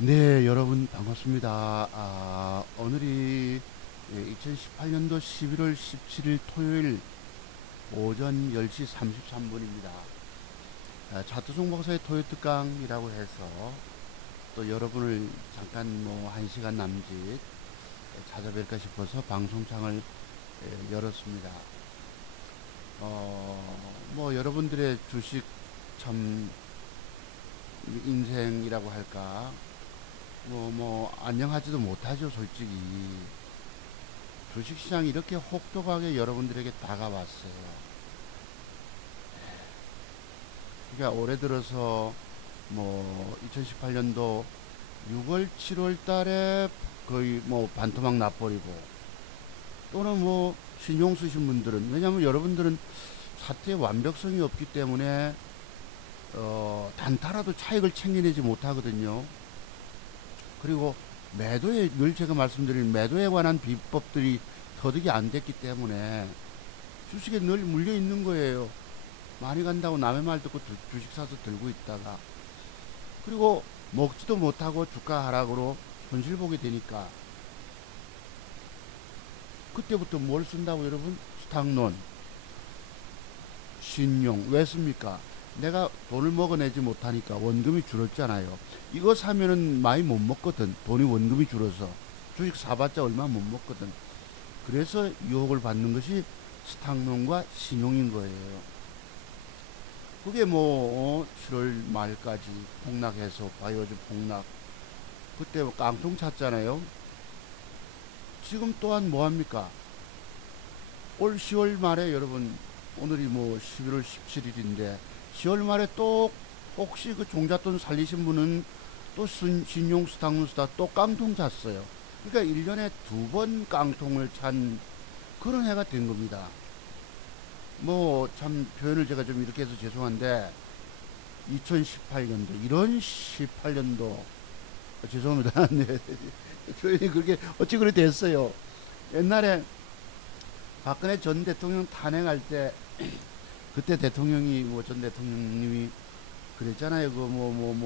네, 여러분 반갑습니다. 오늘이 2018년도 11월 17일 토요일 오전 10시 33분입니다. 차트송 목사의 토요 특강이라고 해서 또 여러분을 잠깐 뭐 1시간 남짓 찾아뵐까 싶어서 방송창을 열었습니다. 뭐 여러분들의 주식 참 인생이라고 할까 안녕하지도 못하죠, 솔직히. 주식시장이 이렇게 혹독하게 여러분들에게 다가왔어요. 그러니까 올해 들어서 2018년도 6월, 7월 달에 거의 반토막 나버리고, 또는 신용 쓰신 분들은, 왜냐하면 여러분들은 사태의 완벽성이 없기 때문에 단타라도 차익을 챙겨내지 못하거든요. 그리고 매도에, 늘 제가 말씀드린 매도에 관한 비법들이 터득이 안 됐기 때문에 주식에 늘 물려 있는 거예요. 많이 간다고 남의 말 듣고 주식 사서 들고 있다가, 그리고 먹지도 못하고 주가 하락으로 손실 보게 되니까 그때부터 뭘 쓴다고 여러분? 스탁론, 신용. 왜 씁니까? 내가 돈을 먹어내지 못하니까 원금이 줄었잖아요. 이거 사면은 많이 못 먹거든. 돈이 원금이 줄어서. 주식 사봤자 얼마 못 먹거든. 그래서 유혹을 받는 것이 스탁론과 신용인 거예요. 그게 7월 말까지 폭락해서 바이오즈 폭락. 그때 깡통 찼잖아요. 지금 또한 뭐합니까? 올 10월 말에 여러분, 오늘이 11월 17일인데 10월 말에 또 혹시 그 종잣돈 살리신 분은 또 신용 스탁론 쓰다 또 깡통 찼어요. 그러니까 1년에 두 번 깡통을 찬 그런 해가 된 겁니다. 참 표현을 제가 좀 이렇게 해서 죄송한데, 2018년도 이런 18년도 죄송합니다. 네. 표현이 그렇게 어찌 그래 됐어요. 옛날에 박근혜 전 대통령 탄핵할 때 그때 대통령이 전 대통령님이 그랬잖아요.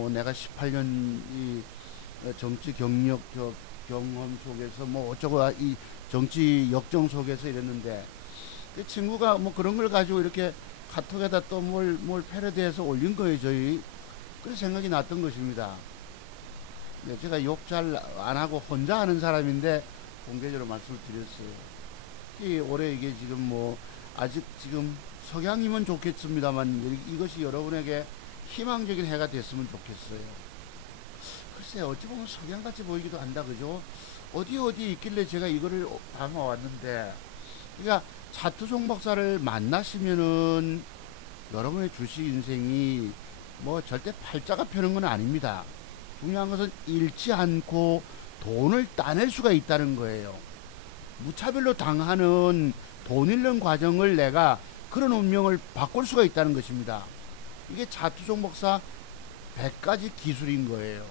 내가 18년 이 정치 경력 경험 속에서 어쩌고 이 정치 역정 속에서 이랬는데, 그 친구가 그런 걸 가지고 이렇게 카톡에다 또 뭘 패러디해서 올린 거예요, 저희. 그래서 생각이 났던 것입니다. 네, 제가 욕 잘 안 하고 혼자 하는 사람인데 공개적으로 말씀을 드렸어요. 올해 이게 지금 아직 지금 석양이면 좋겠습니다만 이것이 여러분에게 희망적인 해가 됐으면 좋겠어요. 글쎄, 어찌 보면 석양같이 보이기도 한다, 그죠? 어디 있길래 제가 이거를 담아왔는데, 그러니까 차트송 박사를 만나시면은 여러분의 주식 인생이 절대 팔자가 펴는 건 아닙니다. 중요한 것은 잃지 않고 돈을 따낼 수가 있다는 거예요. 무차별로 당하는 돈 잃는 과정을 내가 그런 운명을 바꿀 수가 있다는 것입니다. 이게 차트송 박사 100가지 기술인 거예요.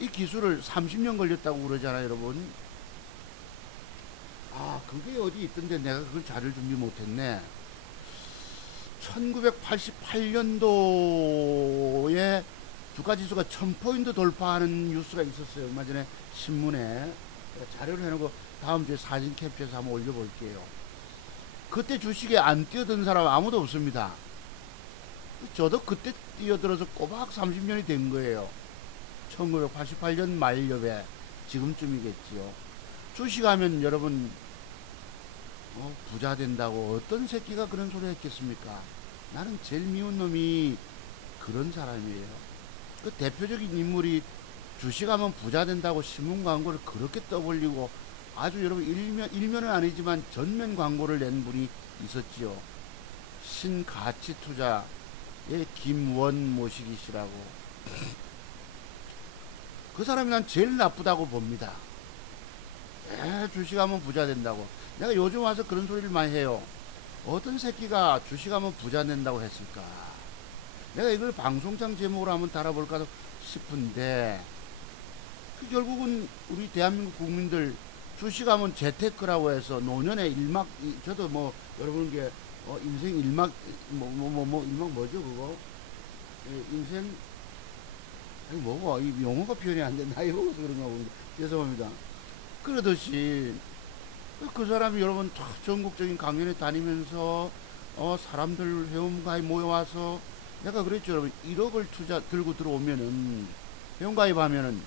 이 기술을 30년 걸렸다고 그러잖아요, 여러분. 그게 어디 있던데 내가 그걸 자료를 준비 못했네. 1988년도에 주가지수가 1000포인트 돌파하는 뉴스가 있었어요. 얼마 전에 신문에 자료를 해놓고 다음 주에 사진 캡처해서 한번 올려볼게요. 그때 주식에 안 뛰어든 사람 아무도 없습니다. 저도 그때 뛰어들어서 꼬박 30년이 된 거예요. 1988년 말엽에 지금쯤이겠지요. 주식하면 여러분 부자 된다고 어떤 새끼가 그런 소리 했겠습니까? 나는 제일 미운 놈이 그런 사람이에요. 그 대표적인 인물이 주식하면 부자 된다고 신문 광고를 그렇게 떠벌리고 아주 여러분 일면은 아니지만 전면 광고를 낸 분이 있었지요. 신가치투자의 김원모시기 씨라고. 그 사람이 난 제일 나쁘다고 봅니다. 주식하면 부자 된다고. 내가 요즘 와서 그런 소리를 많이 해요. 어떤 새끼가 주식하면 부자 된다고 했을까? 내가 이걸 방송장 제목으로 한번 달아볼까 싶은데, 결국은 우리 대한민국 국민들 주식하면 재테크라고 해서 노년의 일막, 저도 여러분께 인생 일막 일막 뭐죠 그거? 인생 아니 뭐고 이 용어가 표현이 안 돼. 나이 먹어서 그런가 봅니다. 죄송합니다. 그러듯이 그 사람이 여러분 전국적인 강연에 다니면서 사람들 회원가입 모여와서 내가 그랬죠 여러분 1억을 투자 들고 들어오면은 회원가입하면은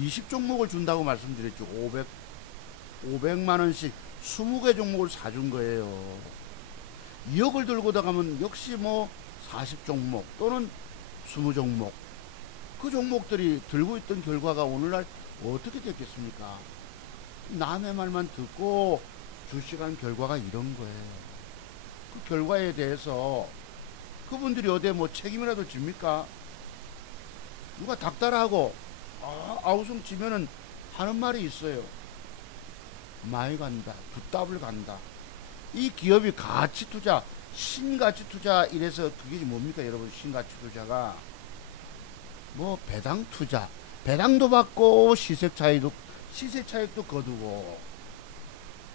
20종목을 준다고 말씀드렸죠. 500만 원씩 20개 종목을 사준 거예요. 2억을 들고 나가면 역시 뭐 40종목 또는 20종목 그 종목들이 들고 있던 결과가 오늘날 어떻게 됐겠습니까? 남의 말만 듣고 주식한 결과가 이런 거예요. 그 결과에 대해서 그분들이 어디에 뭐 책임이라도 집니까? 누가 닥달하고 아우성 지면은 하는 말이 있어요. 많이 간다. 두 더블 간다. 이 기업이 가치 투자, 신가치 투자 이래서 그게 뭡니까 여러분? 신가치 투자가 뭐 배당 투자, 배당도 받고 시세 차익도 거두고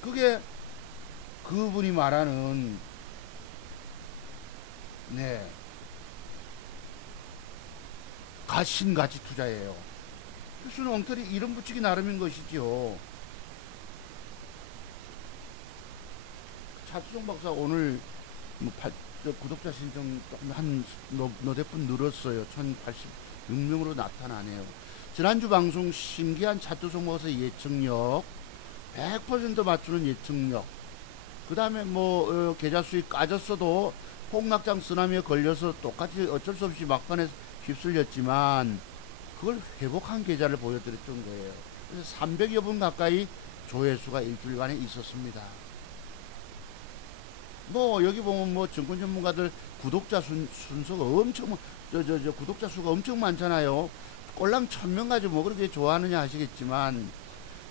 그게 그분이 말하는 네 신가치 투자예요. 교수는 엉터리 이름 붙이기 나름인 것이죠. 차트종 박사 오늘 뭐 구독자 신청 한 너댓 분 늘었어요. 1086명으로 나타나네요. 지난주 방송 신기한 차트 종목에서 예측력 100% 맞추는 예측력 그 다음에 뭐 계좌 수익 까졌어도 폭락장 쓰나미에 걸려서 똑같이 어쩔 수 없이 막판에 휩쓸렸지만 그걸 회복한 계좌를 보여드렸던 거예요. 그래서 300여 분 가까이 조회수가 일주일간에 있었습니다. 뭐 여기 보면 뭐 증권 전문가들 구독자 순서가 엄청 구독자 수가 엄청 많잖아요. 꼴랑 1000명 가지고 뭐 그렇게 좋아하느냐 하시겠지만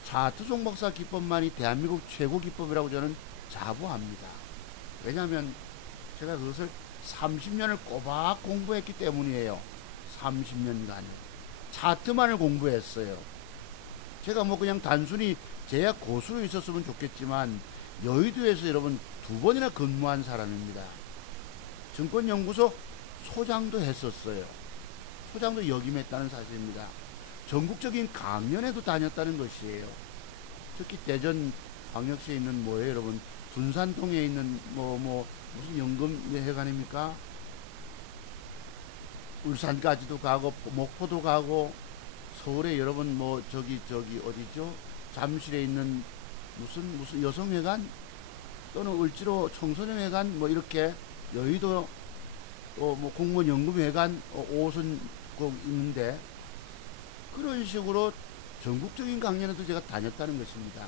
차트 종목사 기법만이 대한민국 최고 기법이라고 저는 자부합니다. 왜냐하면 제가 그것을 30년을 꼬박 공부했기 때문이에요. 30년간을 차트만을 공부했어요. 제가 뭐 그냥 단순히 제약 고수로 있었으면 좋겠지만 여의도에서 여러분 2번이나 근무한 사람입니다. 증권연구소 소장도 했었어요. 소장도 역임했다는 사실입니다. 전국적인 강연에도 다녔다는 것이에요. 특히 대전 광역시에 있는 뭐예요 여러분 둔산동에 있는 무슨 연금회관입니까? 울산까지도 가고 목포도 가고 서울에 여러분 뭐 저기 어디죠? 잠실에 있는 무슨 여성회관 또는 을지로 청소년회관 뭐 이렇게 여의도 또 뭐 공무원연금회관 5호선 꼭 있는데 그런 식으로 전국적인 강연에도 제가 다녔다는 것입니다.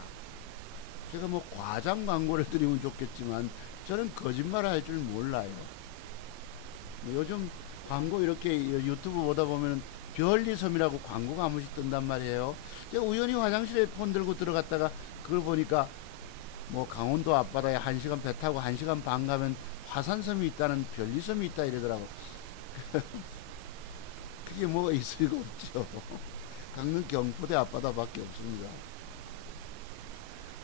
제가 뭐 과장 광고를 드리면 좋겠지만 저는 거짓말을 할 줄 몰라요. 요즘 광고 이렇게 유튜브 보다 보면 별리섬이라고 광고가 한 번씩 뜬단 말이에요. 제가 우연히 화장실에 폰 들고 들어갔다가 그걸 보니까 뭐 강원도 앞바다에 1시간 배 타고 1시간 반 가면 화산섬이 있다는 별리섬이 있다 이러더라고. 그게 뭐가 있을 리가 없죠. 강릉 경포대 앞바다밖에 없습니다.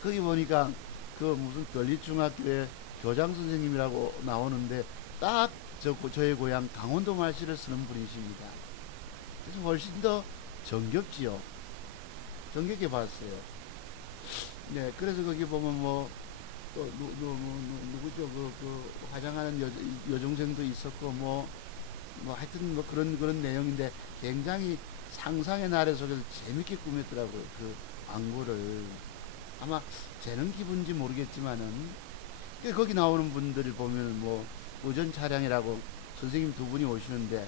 거기 보니까 그 무슨 별리중학교에 교장 선생님이라고 나오는데 딱 저의 고향 강원도 말씨를 쓰는 분이십니다. 그래서 훨씬 더 정겹지요. 정겹게 봤어요. 네, 그래서 거기 보면 뭐 또 누구죠? 그 화장하는 여중생도 있었고 뭐 하여튼 뭐 그런 내용인데 굉장히 상상의 나래 속에서 재밌게 꾸몄더라고요. 그 광고를 아마 재능 기분인지 모르겠지만은 거기 나오는 분들을 보면 뭐 의전 차량이라고 선생님 두 분이 오시는데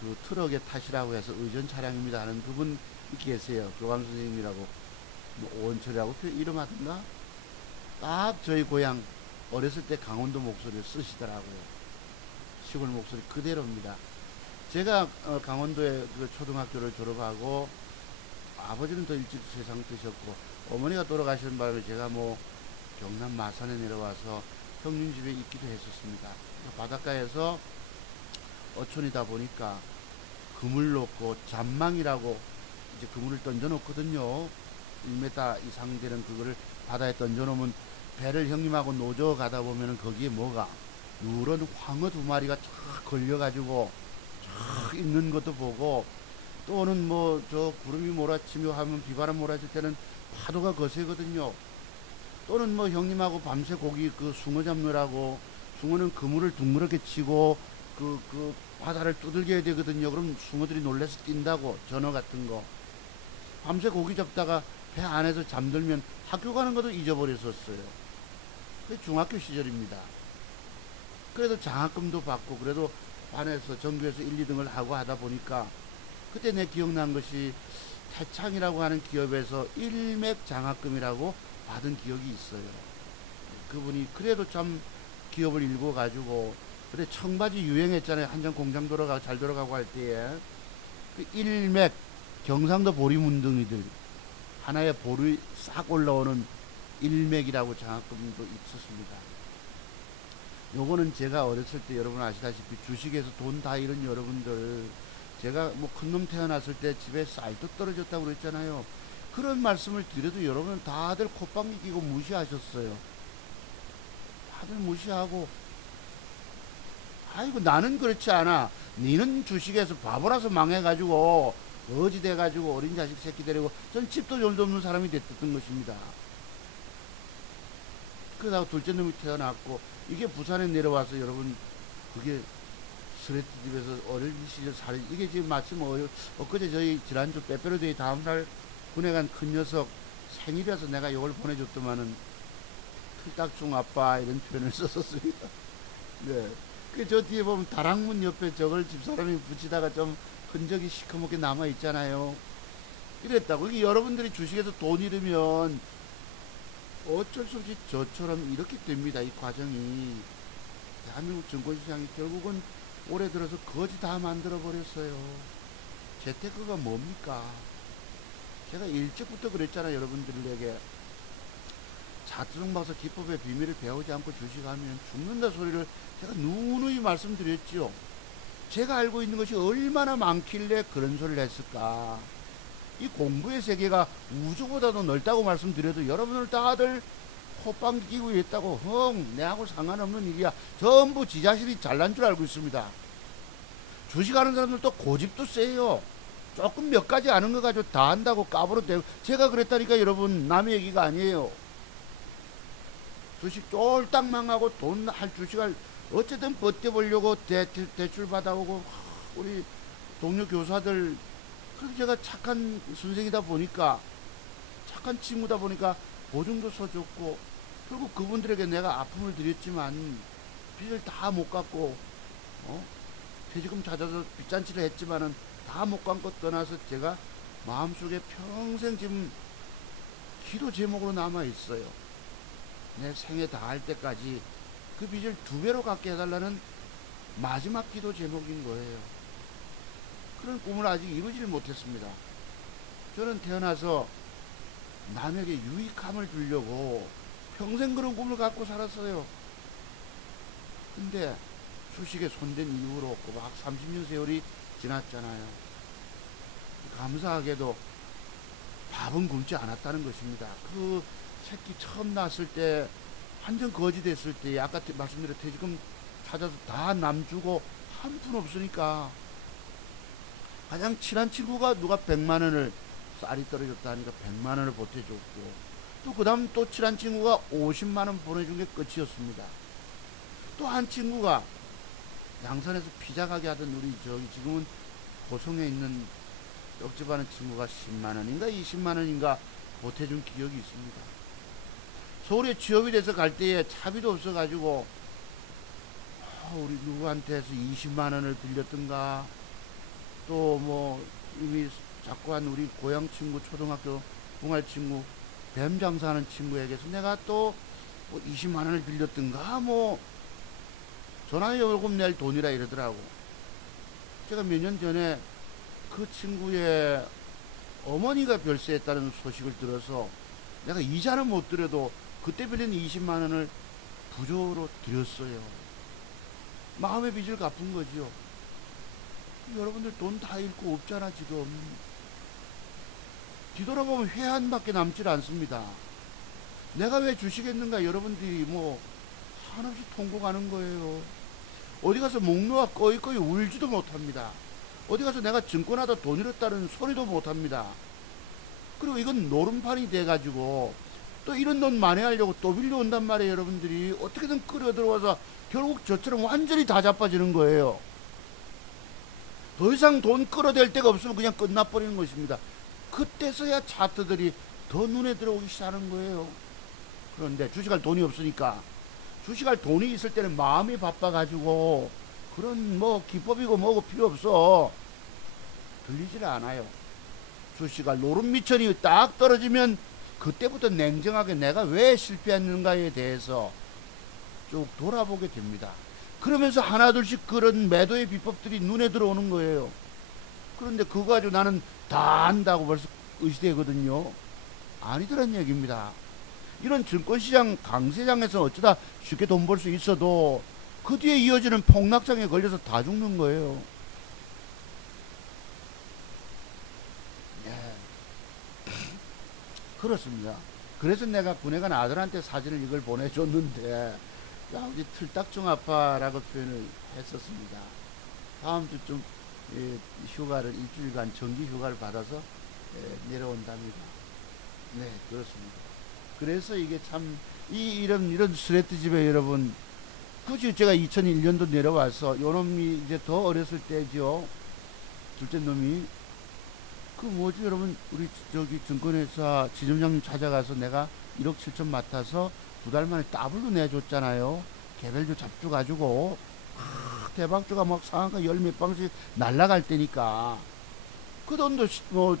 그 트럭에 타시라고 해서 의전 차량입니다 하는 그분 계세요. 교감 선생님이라고 뭐 오원철이라고 이름 하던가 딱 저희 고향 어렸을 때 강원도 목소리를 쓰시더라고요. 시골 목소리 그대로입니다. 제가 강원도에 그 초등학교를 졸업하고 아버지는 더 일찍 세상 뜨셨고 어머니가 돌아가시는 바람에 제가 뭐 경남 마산에 내려와서 형님집에 있기도 했었습니다. 바닷가에서 어촌이다 보니까 그물 놓고 잔망이라고 이제 그물을 던져 놓거든요. 1m 이상 되는 그거를 바다에 던져 놓으면 배를 형님하고 노저 가다 보면은 거기에 뭐가 누런 황어 2마리가 쫙 걸려가지고 쫙 있는 것도 보고, 또는 뭐 저 구름이 몰아치며 하면 비바람 몰아칠 때는 파도가 거세거든요. 또는 뭐 형님하고 밤새 고기 그 숭어 잡느라고, 숭어는 그물을 둥그렇게 치고 그 바다를 두들겨야 되거든요. 그럼 숭어들이 놀래서 뛴다고, 전어 같은 거. 밤새 고기 잡다가 배 안에서 잠들면 학교 가는 것도 잊어버렸었어요. 그 중학교 시절입니다. 그래도 장학금도 받고, 그래도 반에서 전교에서 1, 2등을 하고 하다 보니까, 그때 내 기억난 것이 태창이라고 하는 기업에서 일맥 장학금이라고 받은 기억이 있어요. 그분이 그래도 참 기업을 일궈 가지고, 그래 청바지 유행했잖아요. 한참 공장 돌아가고 잘 돌아가고 할 때에 그 일맥, 경상도 보리문둥이들 하나의 볼이 싹 올라오는 일맥이라고 장학금도 있었습니다. 요거는 제가 어렸을 때 여러분 아시다시피 주식에서 돈 다 잃은 여러분들, 제가 뭐 큰 놈 태어났을 때 집에 쌀도 떨어졌다고 그랬잖아요. 그런 말씀을 드려도 여러분 다들 콧방귀 끼고 무시하셨어요. 다들 무시하고, 아이고 나는 그렇지 않아, 니는 주식에서 바보라서 망해가지고 거지 돼가지고 어린 자식 새끼 데리고, 전 집도 열도 없는 사람이 됐던 것입니다. 그러다가 둘째 놈이 태어났고, 이게 부산에 내려와서 여러분, 그게 스레트집에서 어린 시절 살이, 이게 지금 마침 엊그제 저희 지난주 빼빼로데이 다음날 군에 간 큰 녀석 생일이라서 내가 이걸 보내줬더만은 틀딱중 아빠 이런 표현을 썼었습니다. 네. 그 저 뒤에 보면 다락문 옆에 저걸 집사람이 붙이다가 좀 흔적이 시커멓게 남아 있잖아요. 이랬다고. 이게 여러분들이 주식에서 돈 잃으면 어쩔 수 없이 저처럼 이렇게 됩니다. 이 과정이. 대한민국 증권시장이 결국은 올해 들어서 거지 다 만들어 버렸어요. 재테크가 뭡니까? 제가 일찍부터 그랬잖아요. 여러분들에게 자투정 박사 기법의 비밀을 배우지 않고 주식하면 죽는다 소리를 제가 누누이 말씀드렸지요. 제가 알고 있는 것이 얼마나 많길래 그런 소리를 했을까. 이 공부의 세계가 우주보다도 넓다고 말씀드려도 여러분들 다들 콧방귀 끼고 있다고, 내하고 상관없는 일이야. 전부 지 자신이 잘난 줄 알고 있습니다. 주식하는 사람들도 고집도 세요. 조금 몇 가지 아는 거 가지고 다 한다고 까부러대고, 제가 그랬다니까 여러분, 남의 얘기가 아니에요. 주식 쫄딱 망하고 돈 할 주식을 어쨌든 버텨보려고 대출 받아오고, 우리 동료 교사들, 그래서 제가 착한 선생이다 보니까, 착한 친구다 보니까 보증도 서줬고, 결국 그분들에게 내가 아픔을 드렸지만 빚을 다 못 갚고, 퇴직금 찾아서 빚잔치를 했지만은 다 못 갚고 떠나서 제가 마음속에 평생 지금 기도 제목으로 남아 있어요. 내 생에 다 할 때까지 그 빚을 2배로 갚게 해달라는 마지막 기도 제목인 거예요. 그런 꿈을 아직 이루지를 못했습니다. 저는 태어나서 남에게 유익함을 주려고 평생 그런 꿈을 갖고 살았어요. 근데 주식에 손댄 이후로 막 30년 세월이 지났잖아요. 감사하게도 밥은 굶지 않았다는 것입니다. 그 새끼 처음 낳았을 때, 완전 거지 됐을 때, 아까 말씀드린 퇴직금 찾아서 다 남주고 한 푼 없으니까, 가장 친한 친구가 누가 100만 원을, 쌀이 떨어졌다 하니까 100만 원을 보태줬고, 또 그 다음 또 친한 친구가 50만 원 보내준 게 끝이었습니다. 또 한 친구가 양산에서 피자 가게 하던 우리 저기 지금은 고성에 있는 떡집 하는 친구가 10만 원인가 20만 원인가 보태준 기억이 있습니다. 서울에 취업이 돼서 갈 때에 차비도 없어가지고 우리 누구한테서 20만 원을 빌렸던가, 또 뭐 이미 자꾸 한 우리 고향 친구, 초등학교 동아리 친구, 뱀 장사하는 친구에게서 내가 또 뭐 20만 원을 빌렸던가, 뭐 전화요금 낼 돈이라 이러더라고. 제가 몇 년 전에 그 친구의 어머니가 별세했다는 소식을 들어서 내가 이자는 못 드려도 그때 빌린 20만 원을 부조로 드렸어요. 마음의 빚을 갚은 거죠. 여러분들 돈 다 잃고 없잖아 지금. 뒤돌아보면 회한밖에 남질 않습니다. 내가 왜 주식했는가, 여러분들이 뭐 한없이 통곡하는 거예요. 어디 가서 목 놓아 꺼이꺼이 울지도 못합니다. 어디 가서 내가 증권하다 돈 잃었다는 소리도 못합니다. 그리고 이건 노름판이 돼가지고 또 이런 돈 만회하려고 또 빌려온단 말이에요. 여러분들이 어떻게든 끌어들어와서 결국 저처럼 완전히 다 자빠지는 거예요. 더 이상 돈 끌어댈 데가 없으면 그냥 끝나버리는 것입니다. 그때서야 차트들이 더 눈에 들어오기 시작하는 거예요. 그런데 주식할 돈이 없으니까, 주식할 돈이 있을 때는 마음이 바빠가지고 그런 뭐 기법이고 뭐고 필요 없어. 들리질 않아요. 주식할 노름미천이 딱 떨어지면 그때부터 냉정하게 내가 왜 실패했는가에 대해서 쭉 돌아보게 됩니다. 그러면서 하나둘씩 그런 매도의 비법들이 눈에 들어오는 거예요. 그런데 그거 가지고 나는 다 안다고 벌써 의시되거든요. 아니더란 얘기입니다. 이런 증권시장 강세장에서 어쩌다 쉽게 돈 벌 수 있어도 그 뒤에 이어지는 폭락장에 걸려서 다 죽는 거예요. 예. 그렇습니다. 그래서 내가 군에 간 아들한테 사진을 이걸 보내줬는데, 야, 우리 틀딱중 아빠라고 표현을 했었습니다. 다음 주쯤 휴가를 일주일간 정기 휴가를 받아서 내려온답니다. 네, 그렇습니다. 그래서 이게 참 이런 스레트 집에 여러분, 굳이 제가 2001년도 내려와서 요놈이 이제 더 어렸을 때죠. 둘째 놈이 그 뭐지 여러분, 우리 저기 증권회사 지점장님 찾아가서 내가 1억 7천 맡아서 2달 만에 더블로 내줬잖아요. 개별주 잡주 가지고 대박주가 막 상한가 10몇 방씩 날라갈 때니까 그 돈도 뭐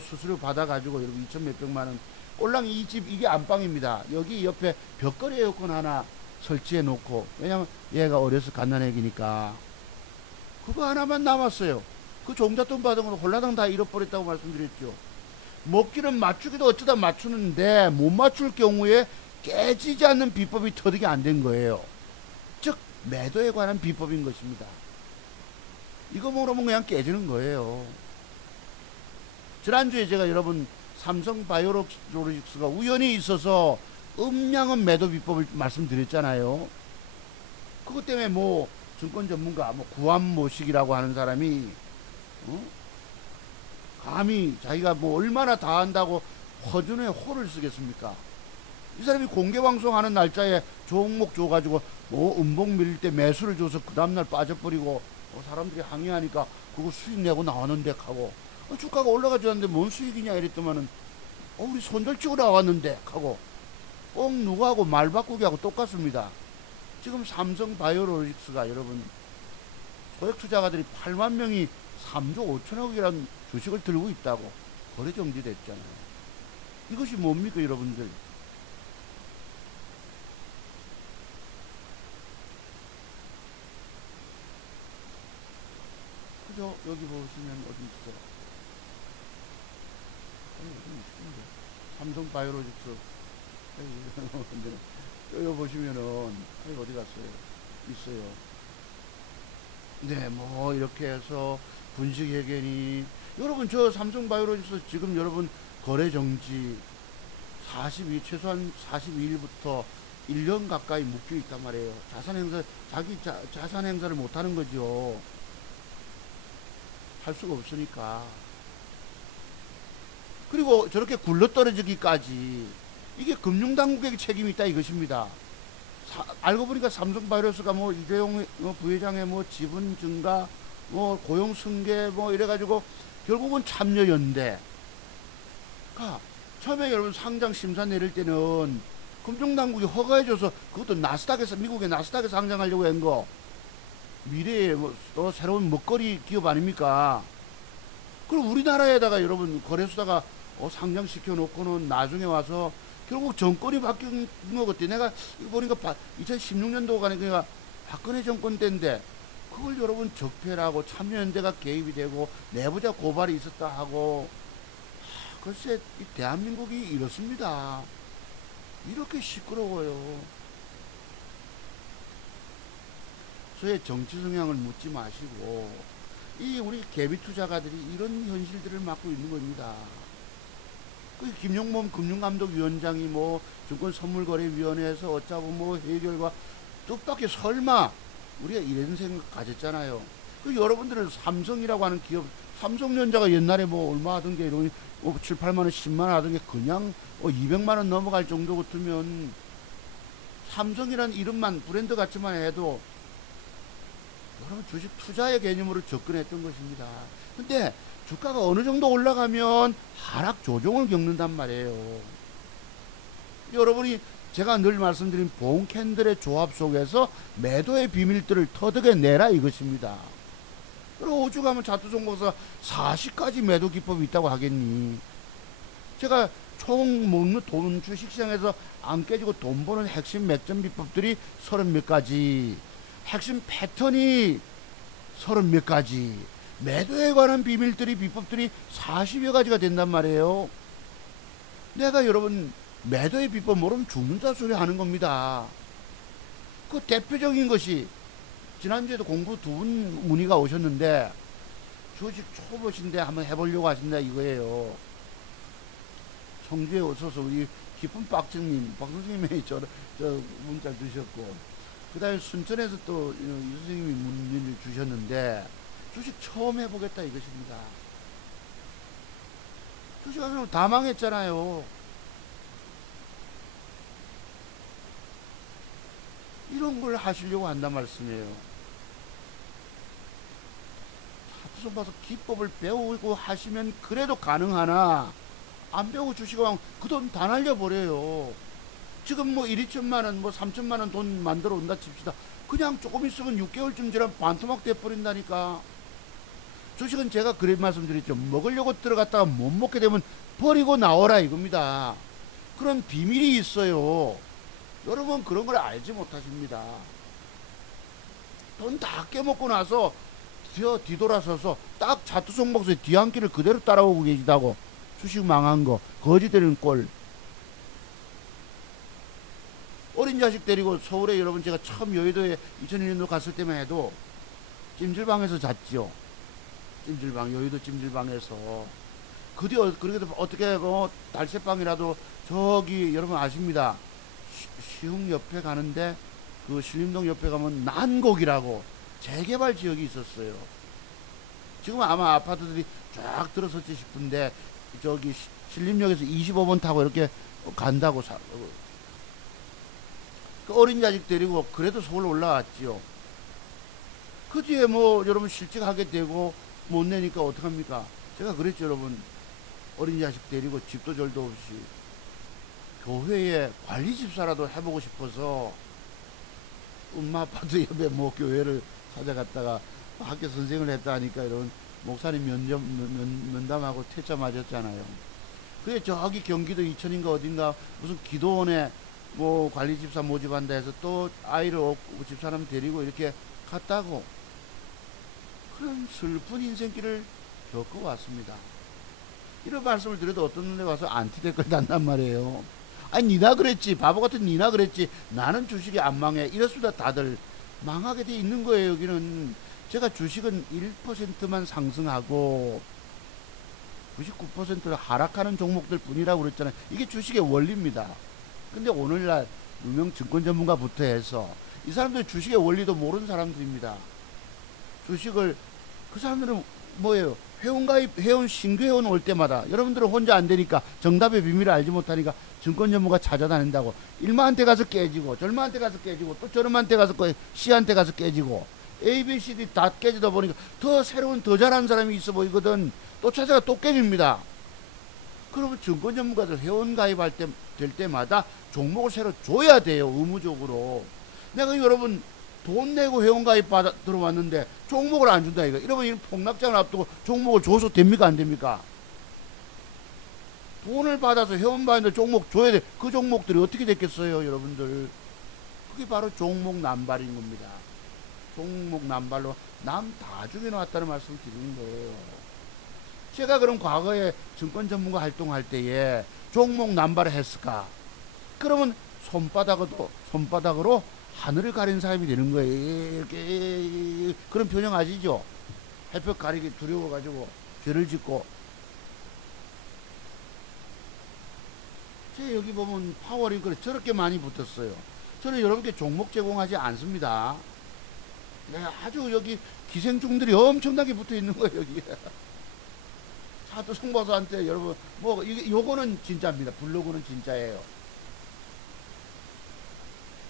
수수료 받아가지고 여러분 2천 몇백만 원, 꼴랑 이 집 이게 안방입니다. 여기 옆에 벽걸이 에어컨 하나 설치해 놓고, 왜냐면 얘가 어려서 갓난애기니까 그거 하나만 남았어요. 그 종잣돈 받은 건 홀라당 다 잃어버렸다고 말씀드렸죠. 먹기는 맞추기도 어쩌다 맞추는데 못 맞출 경우에 깨지지 않는 비법이 터득이 안 된 거예요. 즉 매도에 관한 비법인 것입니다. 이거 모르면 그냥 깨지는 거예요. 지난주에 제가 여러분 삼성바이오로직스가 우연히 있어서 음양은 매도 비법을 말씀드렸잖아요. 그것 때문에 뭐 증권 전문가 뭐 구암모식이라고 하는 사람이 감히 자기가 뭐 얼마나 다 한다고 허준에 호를 쓰겠습니까? 이 사람이 공개방송하는 날짜에 종목 줘가지고 뭐 음봉 밀릴 때 매수를 줘서 그 다음날 빠져버리고 사람들이 항의하니까 그거 수익 내고 나왔는데 하고 주가가 올라가지 않는데 뭔 수익이냐 이랬더만은 우리 손절치고 나왔는데 하고 꼭 누구하고 말 바꾸기하고 똑같습니다. 지금 삼성바이오로직스가 여러분 소액투자가들이 8만 명이 3조 5천억이라는 주식을 들고 있다고 거래 정지됐잖아요. 이것이 뭡니까 여러분들? 그죠? 여기 보시면 어디 있어? 삼성바이오로직스 여기 보시면은 어디 갔어요? 있어요. 네, 뭐 이렇게 해서 분식회계니 여러분 저 삼성바이오로직스 지금 여러분 거래 정지 42 최소한 42일부터 1년 가까이 묶여 있단 말이에요. 자산 행사 자기 자산 행사를 못 하는 거죠. 할 수가 없으니까. 그리고 저렇게 굴러떨어지기까지 이게 금융당국에게 책임이 있다 이것입니다. 알고 보니까 삼성바이오로스가 뭐 이재용 부회장의 뭐 지분 증가, 뭐 고용 승계 뭐 이래가지고 결국은 참여연대가 처음에 여러분 상장 심사 내릴 때는 금융당국이 허가해줘서 그것도 나스닥에서 미국의 나스닥에서 상장하려고 한 거. 미래의 뭐 또 새로운 먹거리 기업 아닙니까? 그리고 우리나라에다가 여러분 거래소다가 상장시켜 놓고는 나중에 와서 결국 정권이 바뀐 거 같아. 내가 이거 보니까 2016년도가 그러니까 박근혜 정권 때인데 그걸 여러분 적폐라고 참여연대가 개입이 되고 내부자 고발이 있었다 하고 글쎄 이 대한민국이 이렇습니다. 이렇게 시끄러워요. 저의 정치 성향을 묻지 마시고 이 우리 개미 투자가들이 이런 현실들을 맡고 있는 겁니다. 그 김용범 금융감독위원장이 뭐 증권선물거래위원회에서 어쩌고 뭐 회의 결과 뜻밖의 설마 우리가 이런 생각 가졌잖아요. 그 여러분들은 삼성이라고 하는 기업, 삼성전자가 옛날에 뭐 얼마 하던 게 이런 7, 8만 원, 10만 원 하던 게 그냥 200만 원 넘어갈 정도 같으면 삼성이란 이름만 브랜드 같지만 해도 여러분 주식 투자의 개념으로 접근했던 것입니다. 근데 주가가 어느 정도 올라가면 하락 조정을 겪는단 말이에요. 여러분이 제가 늘 말씀드린 본 캔들의 조합 속에서 매도의 비밀들을 터득해내라 이것입니다. 그리고 오죽하면 자투종목사 40가지 매도 기법이 있다고 하겠니? 제가 총 먹는 돈 주식시장에서 안 깨지고 돈 버는 핵심 맥점 비법들이 30몇 가지, 핵심 패턴이 30몇 가지, 매도에 관한 비밀들이 비법들이 40여 가지가 된단 말이에요. 내가 여러분 매도의 비법 모르면 죽는다 소리 하는 겁니다. 그 대표적인 것이 지난주에도 공부 두 분 문의가 오셨는데 주식 초보신데 한번 해보려고 하신다 이거예요. 청주에 오셔서 우리 깊은 박정님, 박 선생님이 저 문자 주셨고, 그 다음에 순천에서 또 유 선생님이 문의를 주셨는데 주식 처음 해보겠다 이것입니다. 주식 하면 다 망했잖아요. 이런 걸 하시려고 한단 말씀이에요. 차트선 봐서 기법을 배우고 하시면 그래도 가능하나 안 배우고 주식하면 그 돈 다 날려버려요. 지금 뭐 1, 2천만 원, 뭐 3천만 원 돈 만들어 온다 칩시다. 그냥 조금 있으면 6개월쯤 지나면 반토막 돼버린다니까. 주식은 제가 그래 말씀드렸죠. 먹으려고 들어갔다가 못 먹게 되면 버리고 나오라 이겁니다. 그런 비밀이 있어요. 여러분 그런 걸 알지 못하십니다. 돈 다 깨먹고 나서 뒤돌아서서 딱 자투성목소의 뒤안길을 그대로 따라오고 계시다고. 주식 망한 거, 거지되는 꼴. 어린 자식 데리고 서울에 여러분 제가 처음 여의도에 2001년도 갔을 때만 해도 찜질방에서 잤죠. 찜질방, 여의도 찜질방에서. 그래도 어떻게 달새방이라도 저기 여러분 아십니다. 시흥 옆에 가는데 그 신림동 옆에 가면 난곡이라고 재개발 지역이 있었어요. 지금 아마 아파트들이 쫙 들어섰지 싶은데 저기 신림역에서 25번 타고 이렇게 간다고 그 어린 자식 데리고 그래도 서울 올라왔지요. 그 뒤에 뭐 여러분 실직하게 되고 못 내니까 어떡합니까? 제가 그랬죠 여러분. 어린 자식 데리고 집도 절도 없이 교회에 관리 집사라도 해보고 싶어서 엄마 아빠도 옆에 뭐 교회를 찾아갔다가 학교 선생을 했다 하니까 이런 목사님 면담하고 퇴짜 맞았잖아요. 그게 저기 경기도 이천인가 어딘가 무슨 기도원에 뭐 관리 집사 모집한다 해서 또 아이를 얻고 집사람 데리고 이렇게 갔다고 그런 슬픈 인생길을 겪어왔습니다. 이런 말씀을 드려도 어떤 데 와서 안티댓글 단단 말이에요. 아니 니나 그랬지, 바보 같은 니나 그랬지, 나는 주식이 안 망해, 이렇습니다. 다들 망하게 돼 있는 거예요. 여기는 제가 주식은 1%만 상승하고 99%를 하락하는 종목들 뿐이라고 그랬잖아요. 이게 주식의 원리입니다. 근데 오늘날 유명 증권 전문가부터 해서 이 사람들 주식의 원리도 모르는 사람들입니다. 주식을 그 사람들은 뭐예요? 회원 신규 회원 올 때마다 여러분들은 혼자 안 되니까 정답의 비밀을 알지 못하니까 증권 전문가 찾아다닌다고 1만한테 가서 깨지고 절만한테 가서 깨지고 또 저런한테 가서 C한테 가서 깨지고 A, B, C, D 다 깨지다 보니까 더 새로운 더 잘하는 사람이 있어 보이거든. 또 찾아가 또 깨집니다. 그러면 증권 전문가들 회원 가입할 될 때마다 종목을 새로 줘야 돼요. 의무적으로. 내가 여러분 돈 내고 회원 가입 들어왔는데 종목을 안 준다 이거. 이러면 이런 폭락장을 앞두고 종목을 줘서 됩니까 안 됩니까? 돈을 받아서 회원 받는데 종목 줘야 돼. 그 종목들이 어떻게 됐겠어요 여러분들. 그게 바로 종목 남발인 겁니다. 종목 남발로 남 다 죽여놨다는 말씀을 드리는 거예요. 제가 그럼 과거에 증권 전문가 활동할 때에 종목 남발을 했을까? 그러면 손바닥으로 하늘을 가린 사람이 되는 거예요. 이렇게 그런 표정 아시죠? 햇볕 가리기 두려워가지고 죄를 짓고. 제 여기 보면 파워링크를 저렇게 많이 붙었어요. 저는 여러분께 종목 제공하지 않습니다. 네, 아주 여기 기생충들이 엄청나게 붙어 있는 거예요, 여기. 사도 송보사한테 여러분, 뭐, 이게, 요거는 진짜입니다. 블로그는 진짜예요.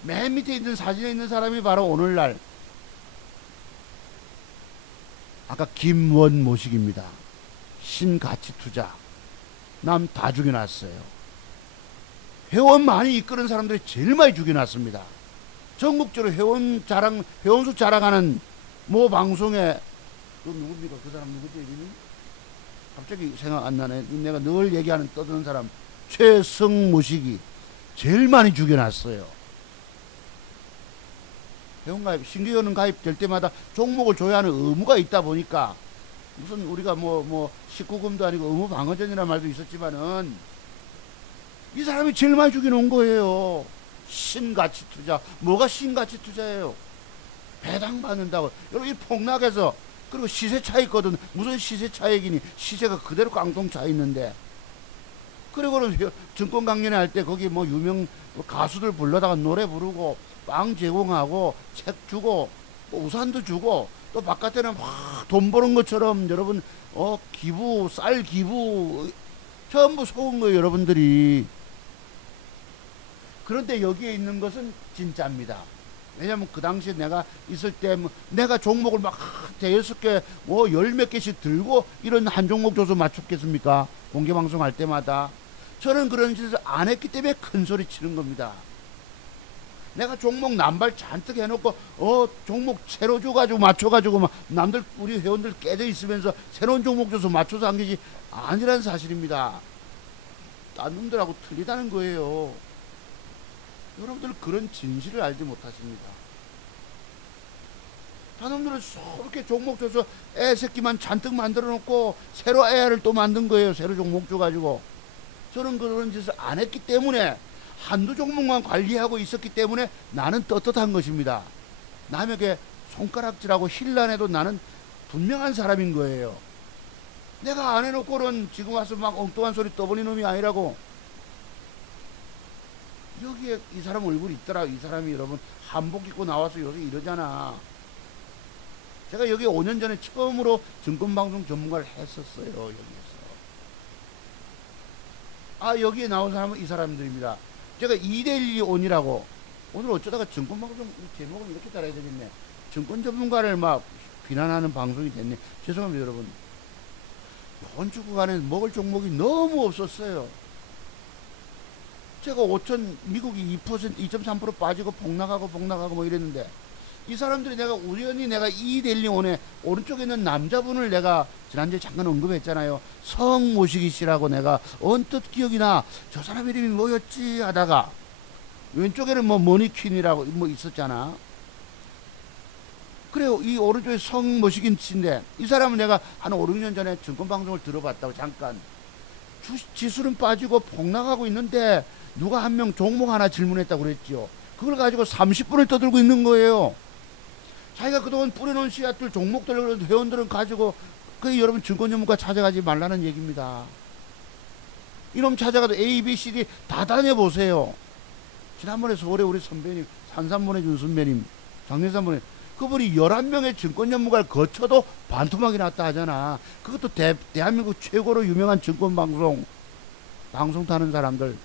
맨 밑에 있는 사진에 있는 사람이 바로 오늘날, 아까 김원모식입니다. 신가치투자. 남 다 죽여놨어요. 회원 많이 이끄는 사람들이 제일 많이 죽여놨습니다. 전국적으로 회원수 자랑하는 모 방송에, 그 누굽니까? 그 사람 누구지, 이름이? 갑자기 생각 안 나네. 내가 늘 얘기하는 떠드는 사람, 최성모식이 제일 많이 죽여놨어요. 회원가입, 신규 회원 가입될 때마다 종목을 줘야 하는 의무가 있다 보니까, 무슨 우리가 뭐 19금도 아니고 의무 방어전이라는 말도 있었지만은, 이 사람이 제일 많이 죽여놓은 거예요. 신가치 투자. 뭐가 신가치 투자예요? 배당 받는다고. 여러분, 이 폭락해서, 그리고 시세 차익거든. 무슨 시세 차익이니? 시세가 그대로 깡통 차 있는데. 그리고는 증권 강연회 할 때 거기 뭐 유명 가수들 불러다가 노래 부르고, 빵 제공하고, 책 주고, 우산도 주고, 또 바깥에는 막 돈 버는 것처럼 여러분, 기부, 쌀 기부, 전부 속은 거예요, 여러분들이. 그런데 여기에 있는 것은 진짜입니다. 왜냐면 그 당시에 내가 있을 때 내가 종목을 막 대여섯 개, 뭐 열 몇 개씩 들고 이런 한 종목 줘서 맞췄겠습니까? 공개방송 할 때마다. 저는 그런 짓을 안 했기 때문에 큰 소리 치는 겁니다. 내가 종목 남발 잔뜩 해놓고 종목 새로 줘가지고 맞춰가지고 막 남들 우리 회원들 깨져 있으면서 새로운 종목 줘서 맞춰서 한 것이 아니라는 사실입니다. 딴 놈들하고 틀리다는 거예요. 여러분들 그런 진실을 알지 못하십니다. 딴 놈들은 저렇게 종목 줘서 애 새끼만 잔뜩 만들어 놓고 새로 애를 또 만든 거예요. 새로 종목 줘가지고. 저는 그런 짓을 안 했기 때문에, 한두 종목만 관리하고 있었기 때문에 나는 떳떳한 것입니다. 남에게 손가락질하고 힐난해도 나는 분명한 사람인 거예요. 내가 안 해놓고는 지금 와서 막 엉뚱한 소리 떠버린 놈이 아니라고. 여기에 이 사람 얼굴이 있더라. 이 사람이 여러분 한복 입고 나와서 여기 이러잖아. 제가 여기 5년 전에 처음으로 증권방송 전문가를 했었어요. 여기에서. 여기에 나온 사람은 이 사람들입니다. 제가 2대1 온이라고, 오늘 어쩌다가 증권방송 제목을 이렇게 달아야 되겠네. 증권 전문가를 막 비난하는 방송이 됐네. 죄송합니다, 여러분. 이번 주 구간에 먹을 종목이 너무 없었어요. 제가 5천, 미국이 2%, 2.3% 빠지고 폭락하고 뭐 이랬는데, 이 사람들이 내가 우연히 내가 2대1 온에 오른쪽에 있는 남자분을 내가 지난주에 잠깐 언급했잖아요. 성모식이 씨라고 내가 언뜻 기억이 나. 저 사람 이름이 뭐였지 하다가, 왼쪽에는 뭐 머니퀸이라고 뭐 있었잖아. 그래요. 이 오른쪽에 성모식인 씨인데, 이 사람은 내가 한 5, 6년 전에 증권방송을 들어봤다고. 잠깐 지수는 빠지고 폭락하고 있는데 누가 한 명 종목 하나 질문했다고 그랬지요. 그걸 가지고 30분을 떠들고 있는 거예요. 자기가 그동안 뿌려놓은 씨앗들, 종목들, 회원들은 가지고, 여러분 증권 전문가 찾아가지 말라는 얘기입니다. 이놈 찾아가도 A, B, C, D 다 다녀보세요. 지난번에 서울에 우리 선배님, 산삼보내준 선배님, 장례산보내, 그분이 11명의 증권 전문가를 거쳐도 반토막이 났다 하잖아. 그것도 대한민국 최고로 유명한 증권 방송 타는 사람들.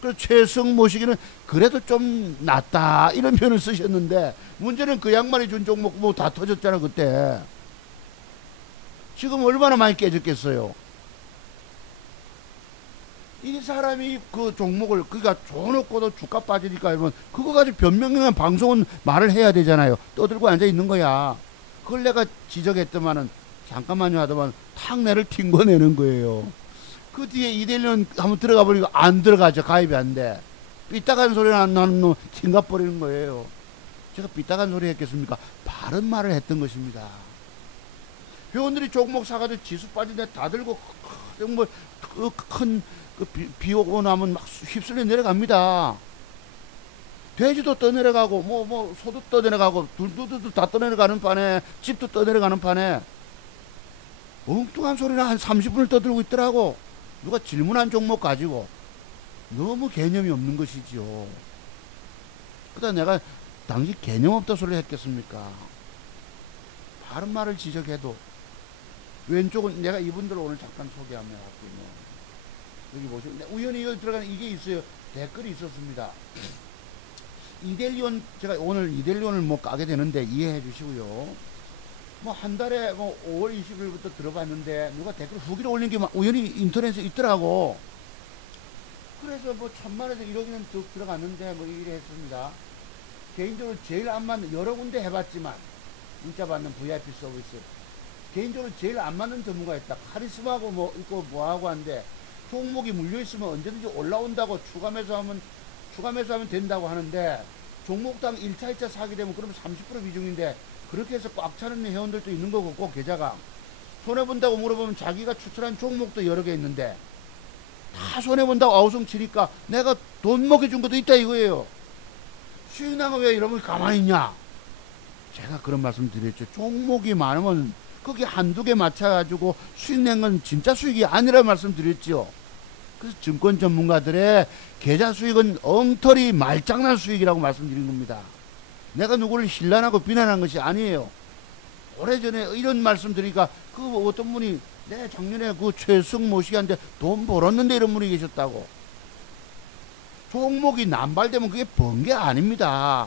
그래서 최성모식이는 그래도 좀 낫다 이런 표현을 쓰셨는데, 문제는 그 양반이 준 종목 뭐 다 터졌잖아 그때. 지금 얼마나 많이 깨졌겠어요. 이 사람이 그 종목을, 그러니까 줘놓고도 주가 빠지니까 여러분 그거 가지고 변명한 방송은 말을 해야 되잖아요. 떠들고 앉아 있는 거야. 그걸 내가 지적했더만은 잠깐만요 하더만 탁 내를 튕겨내는 거예요. 그 뒤에 이대리는 한번 들어가 버리고 안 들어가죠. 가입이 안 돼. 삐딱한 소리는 안 나는 놈 튕가 버리는 거예요. 제가 삐딱한 소리 했겠습니까? 바른 말을 했던 것입니다. 회원들이 종목 사가지고 지수 빠진데 다 들고 비 오고 나면 막 휩쓸려 내려갑니다. 돼지도 떠내려가고 소도 떠내려가고 둘도 다 떠내려가는 판에, 집도 떠내려가는 판에 엉뚱한 소리를 한 30분을 떠들고 있더라고. 누가 질문한 종목 가지고. 너무 개념이 없는 것이죠. 그다음 내가 당시 개념 없다 소리 했겠습니까? 바른 말을 지적해도 왼쪽은 내가 이분들을 오늘 잠깐 소개하며 할게요. 여기 보시면 우연히 여기 들어가는 이게 있어요. 댓글이 있었습니다. 이델리온 제가 오늘 이델리온을 뭐 까게 되는데 이해해 주시고요. 뭐 한 달에 뭐 5월 20일부터 들어봤는데 누가 댓글 후기를 올린 게 막 우연히 인터넷에 있더라고. 그래서 뭐 1000만에서 1억이면 들어갔는데 뭐 이래 했습니다. 개인적으로 제일 안 맞는 여러 군데 해봤지만 문자 받는 VIP 서비스 개인적으로 제일 안 맞는 전문가 있다. 카리스마하고 뭐 있고 뭐하고 한데 종목이 물려있으면 언제든지 올라온다고 추가 매수하면 된다고 하는데 종목당 1차 2차 사게 되면 그러면 30% 비중인데 그렇게 해서 꽉 차는 회원들도 있는 거고 꼭 계좌가 손해본다고 물어보면 자기가 추천한 종목도 여러 개 있는데 다 손해본다고 아우성 치니까 내가 돈 먹여준 것도 있다 이거예요. 수익 나가 왜 여러분이 가만히 있냐. 제가 그런 말씀 드렸죠. 종목이 많으면 거기 한두 개 맞춰가지고 수익 낸 건 진짜 수익이 아니라 말씀 드렸죠. 그래서 증권 전문가들의 계좌 수익은 엉터리 말장난 수익이라고 말씀드린 겁니다. 내가 누구를 신란하고 비난한 것이 아니에요. 오래전에 이런 말씀 드리니까 그 어떤 분이 내 작년에 그 최승모 씨한테 돈 벌었는데 이런 분이 계셨다고. 종목이 남발되면 그게 번 게 아닙니다.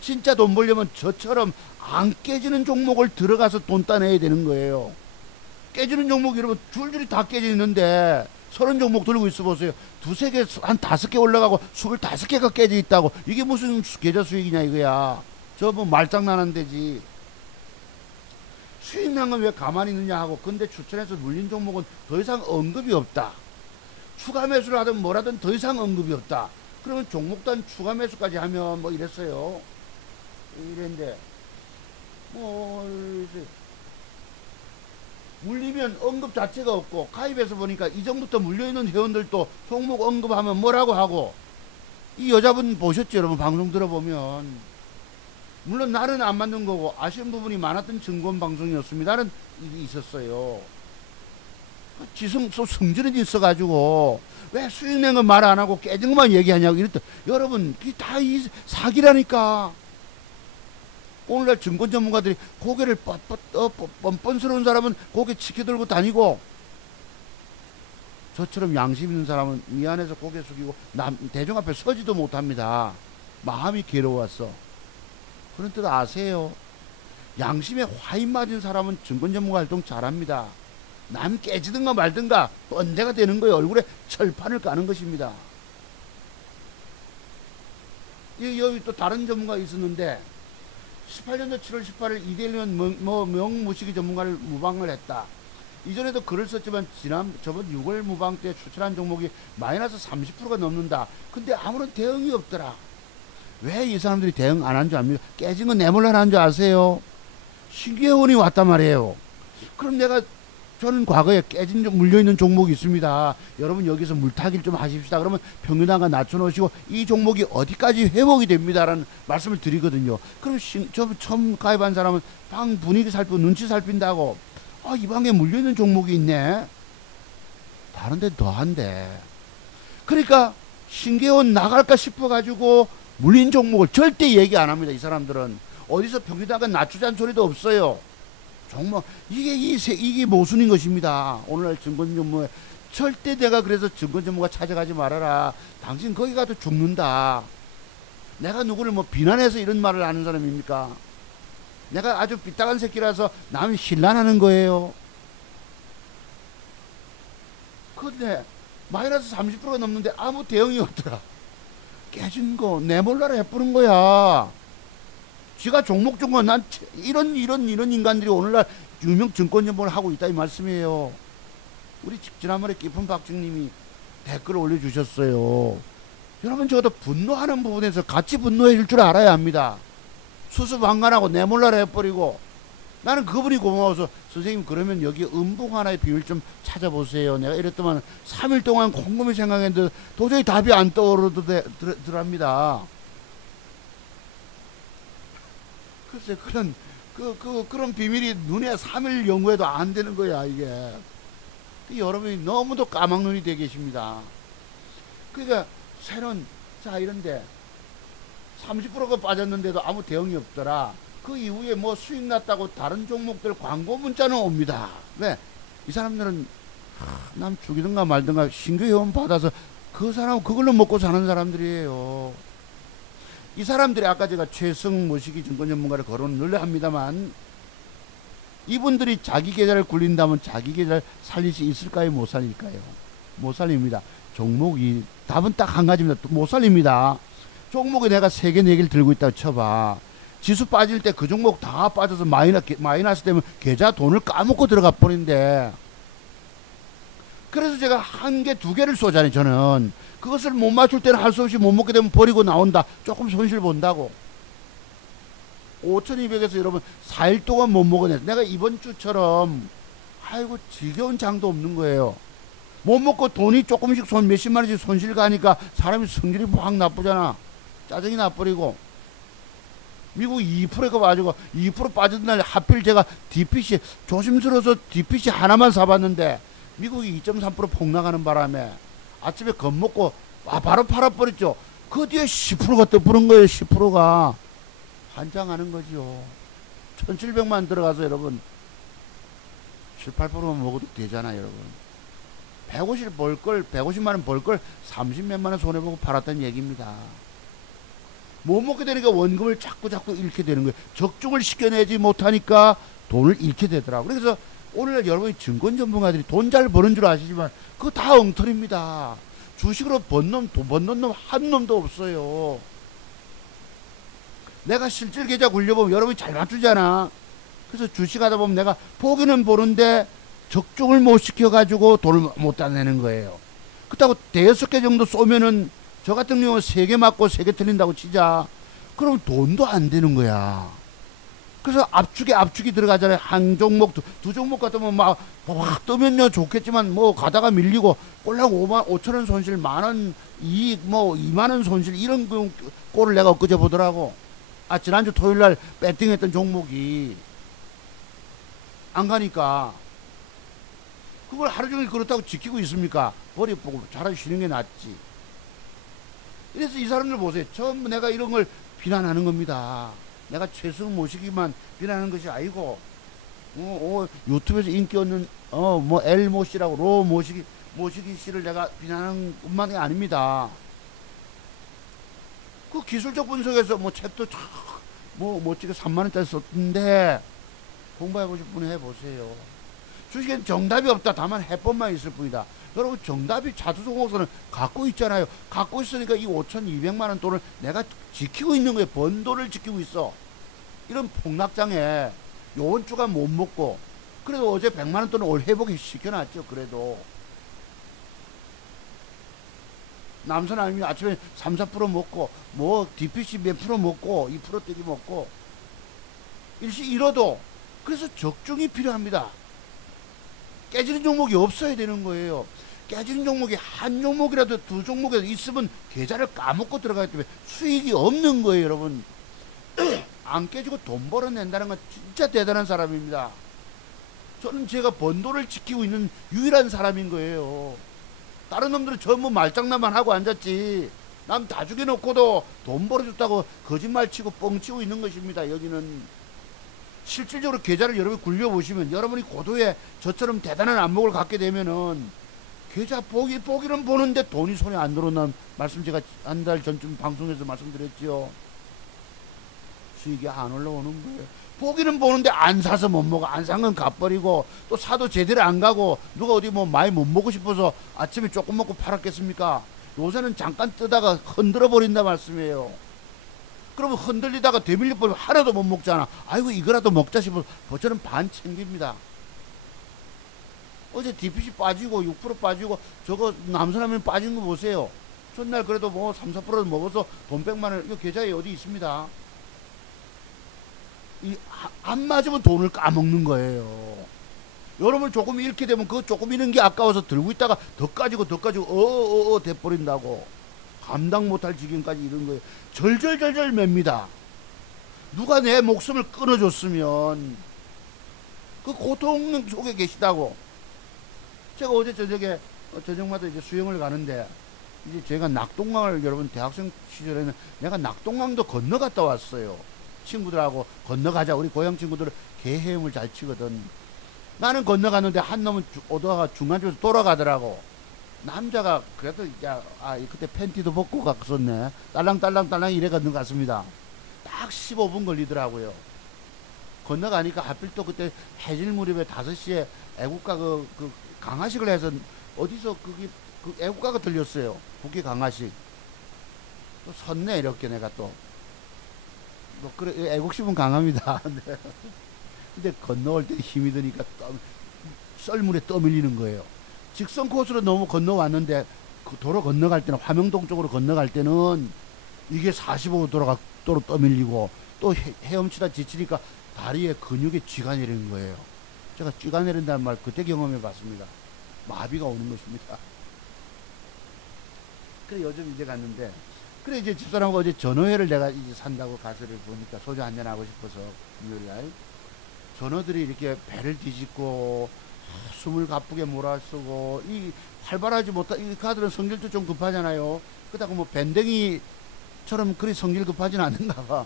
진짜 돈 벌려면 저처럼 안 깨지는 종목을 들어가서 돈 따내야 되는 거예요. 깨지는 종목이 여러분 줄줄이 다 깨져 있는데 30종목 들고 있어 보세요. 두세 개, 한 5개 올라가고 25개가 깨져 있다고. 이게 무슨 계좌 수익이냐 이거야. 저 뭐 말장난한 데지. 수익 난 건 왜 가만히 있느냐 하고. 근데 추천해서 물린 종목은 더 이상 언급이 없다. 추가 매수를 하든 뭐라든 더 이상 언급이 없다. 그러면 종목단 추가 매수까지 하면 뭐 이랬어요. 이랬는데 뭐 물리면 언급 자체가 없고 가입해서 보니까 이전부터 물려있는 회원들도 종목 언급하면 뭐라고 하고. 이 여자분 보셨죠 여러분 방송 들어보면. 물론 나는 안 맞는 거고 아쉬운 부분이 많았던 증권 방송이었습니다는 있었어요. 성질이 있어가지고 왜 수익 낸 건 말 안 하고 깨진 것만 얘기하냐고 이랬더. 여러분 그게 다 이 사기라니까. 오늘날 증권 전문가들이 고개를 뻔뻔스러운 사람은 고개 치켜들고 다니고 저처럼 양심 있는 사람은 미안해서 고개 숙이고 대중 앞에 서지도 못합니다. 마음이 괴로웠어. 그런 뜻 아세요? 양심에 화인 맞은 사람은 증권 전문가 활동 잘합니다. 남 깨지든가 말든가 번제가 되는 거예요. 얼굴에 철판을 까는 것입니다. 여기 또 다른 전문가가 있었는데 18년도 7월 18일 이델리온 명무시기 전문가를 무방을 했다. 이전에도 글을 썼지만 저번 6월 무방 때 추천한 종목이 마이너스 30%가 넘는다. 근데 아무런 대응이 없더라. 왜 이 사람들이 대응 안 한 줄 압니까? 깨진 건 내몰라 한 줄 아세요? 신규회원이 왔단 말이에요. 그럼 저는 과거에 물려있는 종목이 있습니다. 여러분 여기서 물타기를 좀 하십시다. 그러면 평균단가 낮춰놓으시고 이 종목이 어디까지 회복이 됩니다라는 말씀을 드리거든요. 그럼 처음 가입한 사람은 방 분위기 살피고 눈치 살핀다고 이 방에 물려있는 종목이 있네. 다른 데 더한데. 그러니까 신규회원 나갈까 싶어가지고 물린 종목을 절대 얘기 안 합니다. 이 사람들은 어디서 평균단가 낮추자는 소리도 없어요. 정말 이게 모순인 것입니다. 오늘날 증권 전문가 절대 내가 그래서 증권 전문가 찾아가지 말아라. 당신 거기 가도 죽는다. 내가 누구를 뭐 비난해서 이런 말을 하는 사람입니까? 내가 아주 삐딱한 새끼라서 남이 신란하는 거예요. 근데 마이너스 30%가 넘는데 아무 대응이 없더라. 깨진 거 내몰라라 해뿌는 거야. 지가 종목 준 건 난 이런 인간들이 오늘날 유명 증권 전문을 하고 있다 이 말씀이에요. 우리 지난번에 깊은 박정님이 댓글을 올려주셨어요. 여러분 적어도 분노하는 부분에서 같이 분노해 줄 줄 알아야 합니다. 수수방관하고 내몰라라 해버리고. 나는 그분이 고마워서 선생님 그러면 여기 음봉 하나의 비밀 좀 찾아보세요. 내가 이랬더만 3일 동안 곰곰이 생각했는데 도저히 답이 안 떠오르더랍니다. 글쎄 그런 비밀이 눈에 3일 연구해도 안 되는 거야 이게. 여러분이 너무도 까막눈이 되어 계십니다. 그러니까 새로운 자 이런데 30%가 빠졌는데도 아무 대응이 없더라. 그 이후에 뭐 수익 났다고 다른 종목들 광고 문자는 옵니다. 왜? 이 사람들은 남 죽이든가 말든가 신규 회원 받아서 그 사람 그걸로 먹고 사는 사람들이에요. 이 사람들이 아까 제가 최승 모시기 증권 전문가를 거론을 늘 합니다만, 이분들이 자기 계좌를 굴린다면 자기 계좌를 살릴 수 있을까요? 못 살릴까요? 못 살립니다. 종목이 답은 딱 한 가지입니다. 못 살립니다. 종목에 내가 3개 4개를 들고 있다고 쳐봐. 지수 빠질 때 그 종목 다 빠져서 마이너스 되면 계좌 돈을 까먹고 들어가 버린대. 그래서 제가 1개 2개를 쏘잖아요. 저는 그것을 못 맞출 때는 할 수 없이 못 먹게 되면 버리고 나온다. 조금 손실 본다고. 5200에서 여러분 4일 동안 못 먹어냈어. 내가 이번 주처럼 아이고 지겨운 장도 없는 거예요. 못 먹고 돈이 조금씩 몇십만 원씩 손실 가니까 사람이 성질이 확 나쁘잖아. 짜증이 나버리고. 미국 2%가 빠지고 2% 빠진 날 하필 제가 DPC 조심스러워서 DPC 하나만 사봤는데 미국이 2.3% 폭락하는 바람에 아침에 겁먹고 바로 팔아버렸죠. 그 뒤에 10%가 떠부른 거예요. 10%가 환장하는 거죠. 1700만 들어가서 여러분 7, 8%만 먹어도 되잖아요. 여러분 150만 원 벌 걸 30몇만 원 손해보고 팔았다는 얘기입니다. 못 먹게 되니까 원금을 자꾸 잃게 되는 거예요. 적중을 시켜내지 못하니까 돈을 잃게 되더라고요. 그래서 오늘 여러분이 증권 전문가들이 돈 잘 버는 줄 아시지만 그거 다 엉터리입니다. 주식으로 번 놈 한 놈도 없어요. 내가 실질 계좌 굴려보면 여러분이 잘 맞추잖아. 그래서 주식하다 보면 내가 보기는 보는데 적중을 못 시켜가지고 돈을 못 따내는 거예요. 그렇다고 5개 정도 쏘면은 저 같은 경우는 3개 맞고 3개 틀린다고 치자. 그럼 돈도 안 되는 거야. 그래서 압축이 들어가잖아요. 한 종목, 두 종목 같으면 막 뜨면요 좋겠지만 뭐 가다가 밀리고 꼴랑 5천원 손실, 만원 이익, 뭐 2만원 손실 이런 꼴을 내가 엊그제 보더라고. 지난주 토요일날 배팅했던 종목이 안 가니까 그걸 하루 종일 그렇다고 지키고 있습니까? 버려보고 차라리 쉬는 게 낫지. 이래서 이 사람들 보세요. 전부 내가 이런 걸 비난하는 겁니다. 내가 최승 모시기만 비난하는 것이 아니고 유튜브에서 인기 없는 뭐 엘모 씨라고 로 모시기 씨를 내가 비난하는 것만이 아닙니다. 그 기술적 분석에서 뭐 책도 뭐 멋지게 3만원짜리 썼는데 공부해보실 분이 해보세요. 주식엔 정답이 없다. 다만 해법만 있을 뿐이다. 여러분 정답이 자두종목서는 갖고 있잖아요. 갖고 있으니까 이 5200만원 돈을 내가 지키고 있는 거예요. 번 돈을 지키고 있어. 이런 폭락장에 요번 주가 못 먹고 그래도 어제 100만원 돈을 올 회복에 시켜놨죠. 그래도 남선 아니면 아침에 3, 4% 먹고 뭐 DPC 몇 프로 먹고 2% 떼기 먹고 일시 잃어도 그래서 적중이 필요합니다. 깨지는 종목이 없어야 되는 거예요. 깨지는 종목이 한 종목이라도 두 종목이라도 있으면 계좌를 까먹고 들어가기 때문에 수익이 없는 거예요. 여러분 안 깨지고 돈 벌어낸다는 건 진짜 대단한 사람입니다. 저는 제가 번 돈을 지키고 있는 유일한 사람인 거예요. 다른 놈들은 전부 말장난만 하고 앉았지 남 다 죽여놓고도 돈 벌어줬다고 거짓말치고 뻥치고 있는 것입니다. 여기는 실질적으로 계좌를 여러분이 굴려보시면 여러분이 고도에 저처럼 대단한 안목을 갖게 되면은 계좌 보기는 보는데 돈이 손에 안 들어온다는 말씀 제가 한 달 전쯤 방송에서 말씀드렸죠. 수익이 안 올라오는 거예요. 보기는 보는데 안 사서 못 먹어. 안 산 건 갚버리고 또 사도 제대로 안 가고 누가 어디 뭐 많이 못 먹고 싶어서 아침에 조금 먹고 팔았겠습니까? 요새는 잠깐 뜨다가 흔들어 버린다 말씀이에요. 그러면 흔들리다가 되밀려 버리면 하나도 못 먹잖아. 아이고 이거라도 먹자 싶어서 저는 반 챙깁니다. 어제 DPC 빠지고 6% 빠지고 저거 남선하면 빠진 거 보세요. 전날 그래도 뭐 3, 4% 먹어서 돈 100만원 이거 계좌에 어디 있습니다. 안 맞으면 돈을 까먹는 거예요. 여러분 조금 잃게 되면 그 조금 잃은 게 아까워서 들고 있다가 더 가지고 돼버린다고. 감당 못할 지경까지 이런 거예요. 절절절절 맵니다. 누가 내 목숨을 끊어줬으면 그 고통 속에 계시다고. 제가 어제 저녁마다 이제 수영을 가는데 이제 제가 낙동강을 여러분 대학생 시절에는 내가 낙동강도 건너갔다 왔어요. 친구들하고 건너가자. 우리 고향 친구들은 개 헤엄을 잘 치거든. 나는 건너갔는데 한 놈은 오다가 중간쯤에서 돌아가더라고. 남자가 그래도 야, 그때 팬티도 벗고 갔었네. 딸랑딸랑 이래 건너갔습니다. 딱 15분 걸리더라고요. 건너가니까 하필 또 그때 해질 무렵에 5시에 애국가 그 강화식을 해서 어디서 그 애국가가 들렸어요. 국기 강화식. 또 섰네 이렇게 내가 또. 뭐 그래 애국심은 강합니다. 근데 건너올 때 힘이 드니까 썰물에 떠밀리는 거예요. 직선 코스로 너무 건너왔는데 그 도로 건너갈 때는 화명동 쪽으로 건너갈 때는 이게 45도 도로 떠밀리고 또 헤엄치다 지치니까 다리에 근육에 쥐가 내리는 거예요. 제가 쥐가 내린다는 말 그때 경험해 봤습니다. 마비가 오는 것입니다. 그래 요즘 이제 갔는데 그래 이제 집사람하고 어제 전어회를 내가 이제 산다고 가서를 보니까 소주 한잔 하고 싶어서 금요일날 전어들이 이렇게 배를 뒤집고 숨을 가쁘게 몰아쓰고 이 활발하지 못한 이 가들은 성질도 좀 급하잖아요. 그렇다고 뭐 밴댕이처럼 그리 성질 급하지는 않는가 봐.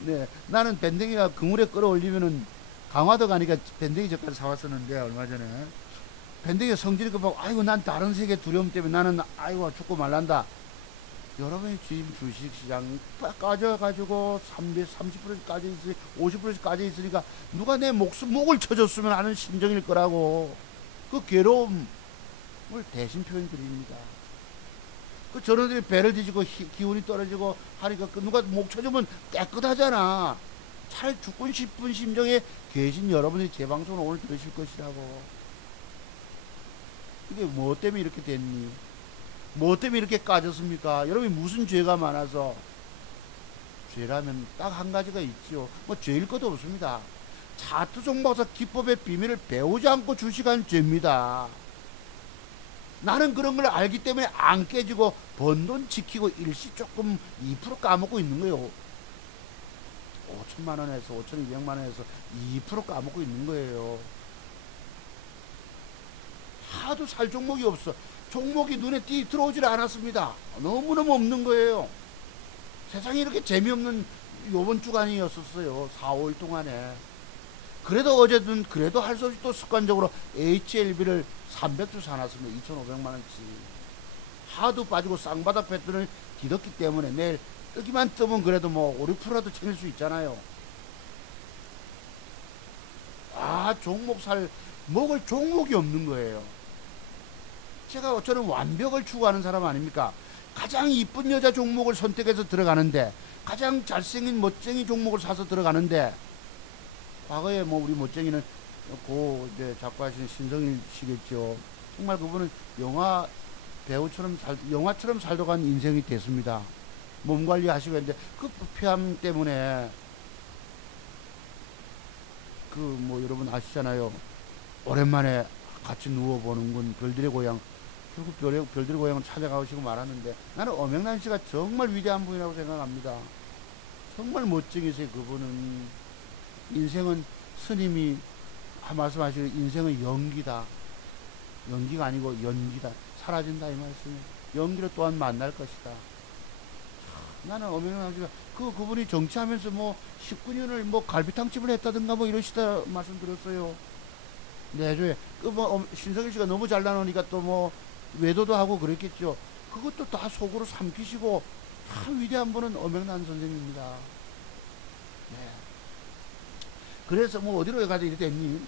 네, 나는 밴댕이가 그물에 끌어올리면은 강화도 가니까 밴댕이 젓갈 사왔었는데 얼마 전에 밴댕이가 성질이 급하고 아이고 난 다른 세계 두려움 때문에 나는 아이고 죽고 말란다. 여러분이 지금 주식시장 까져가지고 30%씩 까져 있으니 50%씩 까져 있으니까 누가 내 목을 쳐줬으면 하는 심정일 거라고. 그 괴로움을 대신 표현 드립니다. 그 전원들이 배를 뒤지고 기운이 떨어지고 하니까 그 누가 목 쳐주면 깨끗하잖아. 차라리 죽고 싶은 심정에 계신 여러분이 제 방송을 오늘 들으실 것이라고. 이게 뭐 때문에 이렇게 됐니? 뭐 때문에 이렇게 까졌습니까? 여러분이 무슨 죄가 많아서? 죄라면 딱 한 가지가 있지요. 뭐 죄일 것도 없습니다. 차트종 박사 기법의 비밀을 배우지 않고 주식한 죄입니다. 나는 그런 걸 알기 때문에 안 깨지고 번 돈 지키고 일시 조금 2% 까먹고 있는 거예요. 5천만 원에서 5,200만 원에서 2% 까먹고 있는 거예요. 하도 살 종목이 없어. 종목이 눈에 들어오질 않았습니다. 너무너무 없는 거예요. 세상에 이렇게 재미없는 요번 주간이었었어요. 4, 5일 동안에. 그래도 어제는 그래도 할 수 없이 또 습관적으로 HLB를 300주 사놨습니다. 2,500만 원치. 하도 빠지고 쌍바닥 패턴을 뒤덮기 때문에 내일 뜨기만 뜨면 그래도 뭐 5, 6%라도 챙길 수 있잖아요. 먹을 종목이 없는 거예요. 저는 완벽을 추구하는 사람 아닙니까? 가장 이쁜 여자 종목을 선택해서 들어가는데, 가장 잘생긴 멋쟁이 종목을 사서 들어가는데, 과거에 뭐 우리 멋쟁이는 이제 작가하시는 신성일 씨겠죠. 정말 그분은 영화 배우처럼 영화처럼 살다간 인생이 됐습니다. 몸 관리하시고 했는데 그 폐암 때문에 여러분 아시잖아요. 오랜만에 같이 누워보는 건 별들의 고향. 결국 별들의 고향을 찾아가시고 말았는데 나는 엄영란 씨가 정말 위대한 분이라고 생각합니다. 정말 멋쟁이세요. 그분은. 인생은 스님이 말씀하시고 인생은 연기다. 연기가 아니고 연기다. 사라진다 이 말씀이에요. 연기로 또한 만날 것이다. 나는 엄영란 씨가 그분이 정치하면서 19년을 갈비탕집을 했다든가 이러시다 말씀드렸어요. 내조에 신성일 씨가 너무 잘 나누니까 또 외도도 하고 그랬겠죠. 그것도 다 속으로 삼키시고 참 위대한 분은 엄영란 선생님입니다. 네. 그래서 어디로 가서 이래 됐니?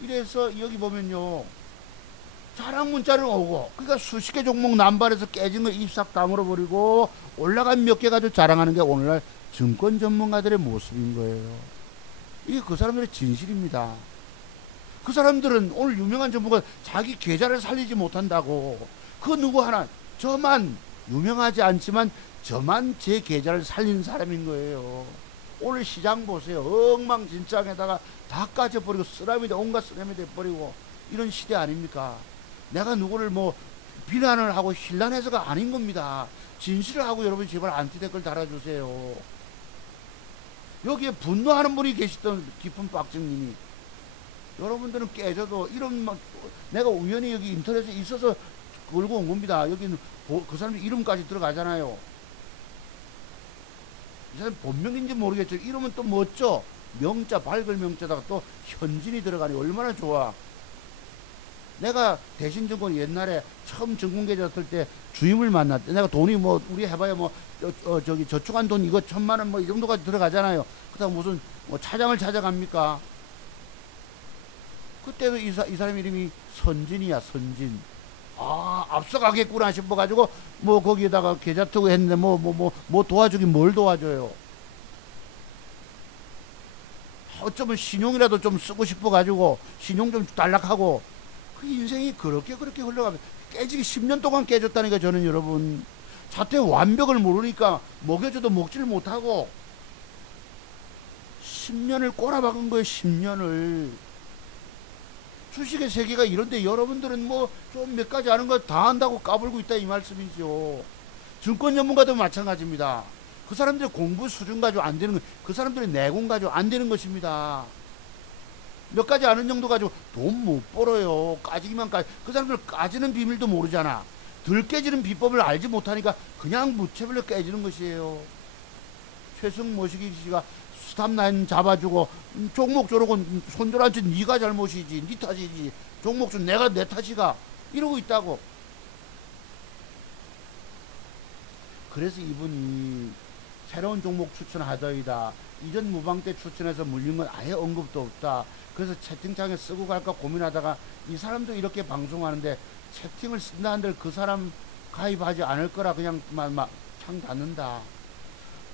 이래서 여기 보면요. 자랑 문자를 오고, 그러니까 수십 개 종목 남발해서 깨진 거 입싹 다물어 버리고 올라간 몇 개 가지고 자랑하는 게 오늘날 증권 전문가들의 모습인 거예요. 이게 그 사람들의 진실입니다. 그 사람들은 오늘 유명한 전문가 자기 계좌를 살리지 못한다고. 그 누구 하나 저만 유명하지 않지만 저만 제 계좌를 살리는 사람인 거예요. 오늘 시장 보세요. 엉망진창에다가 다 까져버리고 쓰라미도 온갖 쓰라미 돼버리고 이런 시대 아닙니까? 내가 누구를 비난을 하고 힐난해서가 아닌 겁니다. 진실을 하고 여러분 제발 안티 댓글 달아주세요. 여기에 분노하는 분이 계시던 깊은 빡정님이 여러분들은 깨져도 내가 우연히 여기 인터넷에 있어서 끌고 온 겁니다. 여기는 그 사람 이름까지 들어가잖아요. 이 사람 본명인지 모르겠죠. 이름은 또 멋져. 명자, 밝을 명자다가 또 현진이 들어가니 얼마나 좋아. 내가 대신증권 옛날에 처음 증권계좌 쓸 때 주임을 만났대. 내가 돈이 뭐 우리 해봐야 뭐 저기 저축한 돈 이거 1,000만 원 뭐 이 정도까지 들어가잖아요. 그다음 무슨 뭐 차장을 찾아갑니까? 그때도 이 사람 이름이 선진이야. 선진. 아, 앞서가겠구나 싶어가지고 뭐 거기에다가 계좌 투고 했는데 뭐 도와주긴 뭘 도와줘요. 어쩌면 신용이라도 좀 쓰고 싶어가지고 신용 좀 단락하고 그 인생이 그렇게 흘러가면 깨지기 10년 동안 깨졌다니까. 저는 여러분 자퇴 완벽을 모르니까 먹여줘도 먹지를 못하고 10년을 꼬라박은 거예요. 10년을. 주식의 세계가 이런데 여러분들은 뭐 좀 몇 가지 아는 거 다 안다고 까불고 있다 이 말씀이죠. 증권 전문가도 마찬가지입니다. 그 사람들의 공부 수준 가지고 안 되는 거, 그 사람들의 내공 가지고 안 되는 것입니다. 몇 가지 아는 정도 가지고 돈 못 벌어요. 까지기만 까지. 그 사람들 까지는 비밀도 모르잖아. 덜 깨지는 비법을 알지 못하니까 그냥 무차별로 깨지는 것이에요. 최승모시기 씨가 스탑라인 잡아주고 종목 조르고 손절한지 네가 잘못이지, 네 탓이지, 종목 좀 내가 내 탓이가 이러고 있다고. 그래서 이분이 새로운 종목 추천하더이다. 이전 무방 때 추천해서 물린 건 아예 언급도 없다. 그래서 채팅창에 쓰고 갈까 고민하다가 이 사람도 이렇게 방송하는데 채팅을 쓴다 한들 그 사람 가입하지 않을 거라 그냥 창 닫는다.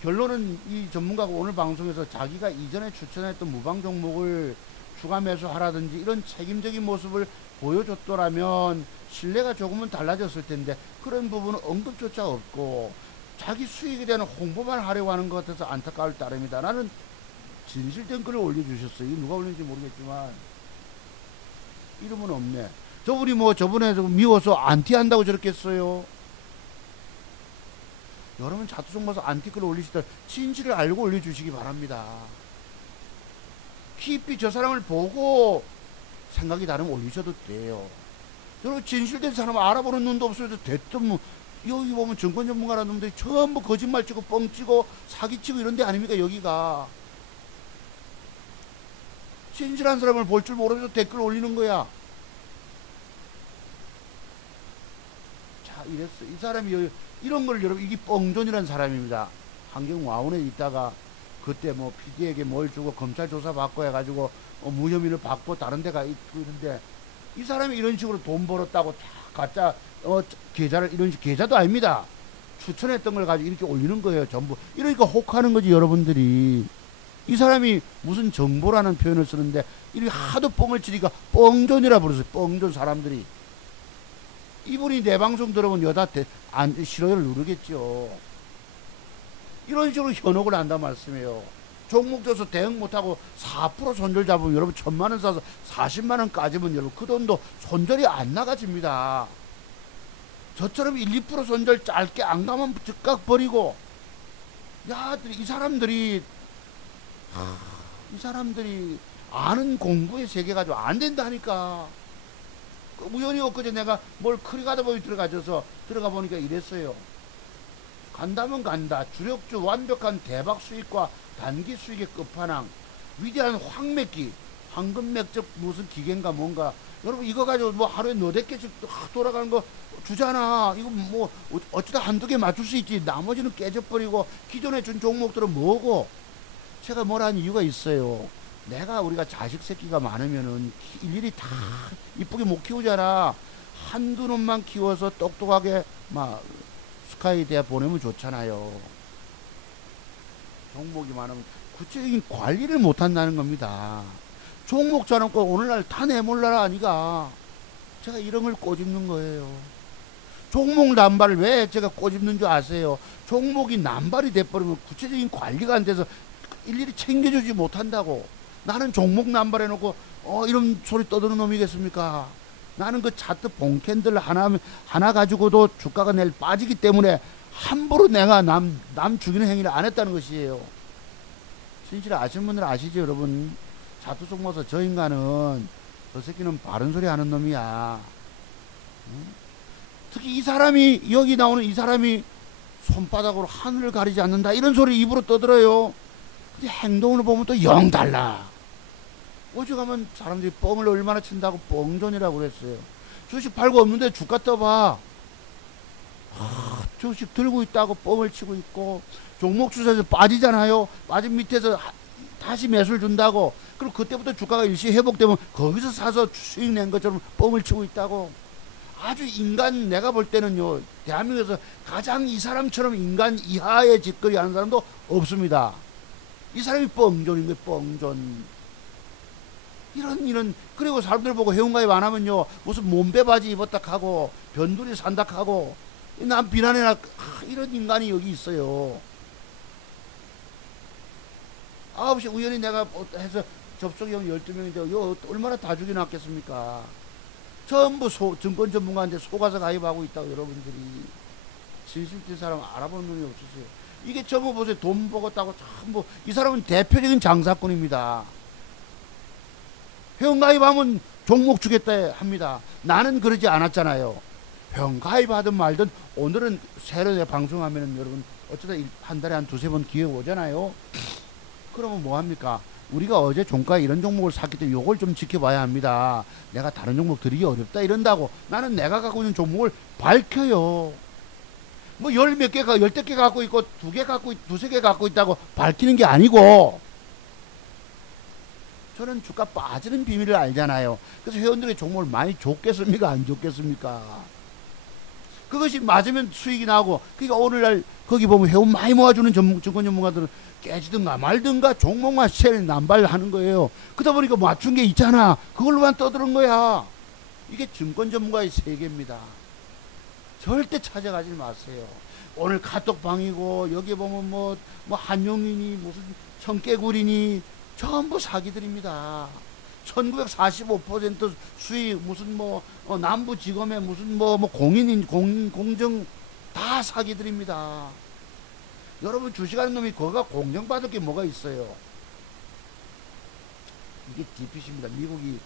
결론은 이 전문가가 오늘 방송에서 자기가 이전에 추천했던 무방 종목을 추가 매수하라든지 이런 책임적인 모습을 보여줬더라면 신뢰가 조금은 달라졌을 텐데 그런 부분은 언급조차 없고 자기 수익에 대한 홍보만 하려고 하는 것 같아서 안타까울 따름이다. 나는 진실된 글을 올려주셨어요. 누가 올린지 모르겠지만 이름은 없네. 저분이 뭐 저번에 미워서 안티한다고 저렇게 했어요. 여러분 자투종 봐서 안티글을 올리시다 진실을 알고 올려주시기 바랍니다. 깊이 저 사람을 보고 생각이 다르면 올리셔도 돼요. 여러분 진실된 사람을 알아보는 눈도 없어서 됐든 뭐 여기 보면 증권 전문가라는 놈들이 전부 거짓말 치고 뻥 치고 사기 치고 이런 데 아닙니까? 여기가 진실한 사람을 볼 줄 모르면서 댓글 올리는 거야. 자, 이랬어. 이 사람이 이런 걸 여러분 이게 뻥존이라는 사람입니다. 환경와운에 있다가 그때 뭐 PD에게 뭘 주고 검찰 조사 받고 해가지고 무혐의를 받고 다른 데가 있고 이런데 이 사람이 이런 식으로 돈 벌었다고 가짜 계좌를 이런 식 계좌도 아닙니다. 추천했던 걸 가지고 이렇게 올리는 거예요. 전부. 이러니까 혹하는 거지 여러분들이. 이 사람이 무슨 정보라는 표현을 쓰는데 이렇게 하도 뻥을 치니까 뻥존이라 부르세요. 뻥존 사람들이. 이분이 내 방송 들어본 여자 싫어요를 누르겠죠. 이런 식으로 현혹을 한단 말씀이에요. 종목 줘서 대응 못하고 4% 손절 잡으면 여러분 1,000만원 사서 40만원 까지면 여러분 그 돈도 손절이 안 나가집니다. 저처럼 1, 2% 손절 짧게 안 가면 즉각 버리고. 야, 이 사람들이 아는 공부의 세계 가지고 안 된다니까. 우연히 엊그제 내가 뭘 크리가다 보이 들어가 보니까 이랬어요. 간다면 간다. 주력주 완벽한 대박 수익과 단기 수익의 끝판왕. 위대한 황맥기. 황금맥적 무슨 기계인가 뭔가. 여러분 이거 가지고 뭐 하루에 너댓 개씩 돌아가는 거 주잖아. 이거 뭐 어쩌다 한두 개 맞출 수 있지. 나머지는 깨져버리고 기존에 준 종목들은 뭐고. 제가 뭐라는 이유가 있어요. 우리가 자식 새끼가 많으면은 일일이 다 이쁘게 못 키우잖아. 한두 놈만 키워서 똑똑하게 스카이 대학 보내면 좋잖아요. 종목이 많으면 구체적인 관리를 못 한다는 겁니다. 종목 짜놓고 오늘날 다 내몰라라 아니가. 제가 이런 걸 꼬집는 거예요. 종목 남발을 왜 제가 꼬집는 줄 아세요? 종목이 남발이 돼버리면 구체적인 관리가 안 돼서 일일이 챙겨주지 못한다고. 나는 종목 남발해놓고 이런 소리 떠드는 놈이겠습니까? 나는 그 차트 봉캔들 하나 가지고도 주가가 내일 빠지기 때문에 함부로 내가 남 죽이는 행위를 안 했다는 것이에요. 진실 아시는 분들은 아시죠 여러분? 차트 속모서 저 인간은 저 새끼는 바른 소리 하는 놈이야. 응? 특히 이 사람이, 여기 나오는 이 사람이 손바닥으로 하늘을 가리지 않는다 이런 소리 입으로 떠들어요. 근데 행동을 보면 또 영 달라. 오죽하면 사람들이 뻥을 얼마나 친다고 뻥전이라고 그랬어요. 주식 팔고 없는데 주가 떠봐. 주식 들고 있다고 뻥을 치고 있고, 종목 추세에서 빠지잖아요. 빠진 밑에서 다시 매수를 준다고. 그리고 그때부터 주가가 일시 회복되면 거기서 사서 수익 낸 것처럼 뻥을 치고 있다고. 아주 인간, 내가 볼 때는요, 대한민국에서 가장 이 사람처럼 인간 이하의 짓거리 하는 사람도 없습니다. 이 사람이 뻥존인 거예요. 뻥존. 이런 그리고 사람들 보고 회원가입 안 하면요, 무슨 몸빼 바지 입었다 하고 변두리 산다 하고 남 비난해라. 이런 인간이 여기 있어요. 9시 우연히 내가 해서 접속이 형 12명인데 이거 얼마나 다 죽여놨겠습니까? 전부 증권 전문가한테 속아서 가입하고 있다고. 여러분들이 진실된 사람 알아보는 눈이 없으세요. 이게 전부 보세요. 돈 먹었다고 전부. 이 사람은 대표적인 장사꾼입니다. 회원 가입하면 종목 주겠다 합니다. 나는 그러지 않았잖아요. 회원 가입하든 말든 오늘은 새로 내 방송하면은 여러분 어쩌다 한 달에 한 두세 번 기회 오잖아요. 그러면 뭐합니까? 우리가 어제 종가에 이런 종목을 샀기 때문에 요걸 좀 지켜봐야 합니다. 내가 다른 종목 드리기 어렵다 이런다고 나는 내가 갖고 있는 종목을 밝혀요. 뭐 열 몇 개가, 열댓 개 갖고 있고 두세 개 갖고 있다고 밝히는 게 아니고, 저는 주가 빠지는 비밀을 알잖아요. 그래서 회원들의 종목을 많이 줬겠습니까? 안 줬겠습니까? 그것이 맞으면 수익이 나고, 그러니까 오늘날 거기 보면 회원 많이 모아주는 증권 전문가들은 깨지든가 말든가 종목만 셀 남발하는 거예요. 그러다 보니까 맞춘 게 있잖아. 그걸로만 떠드는 거야. 이게 증권 전문가의 세계입니다. 절대 찾아가지 마세요. 오늘 카톡방이고 여기 보면 뭐 한용이니 무슨 청개구리니 전부 사기들입니다. 1945% 수익, 무슨 남부지검에 무슨 공인인 공정 다 사기들입니다. 여러분 주식하는 놈이 거가 공정받을 게 뭐가 있어요? 이게 DPC입니다. 미국이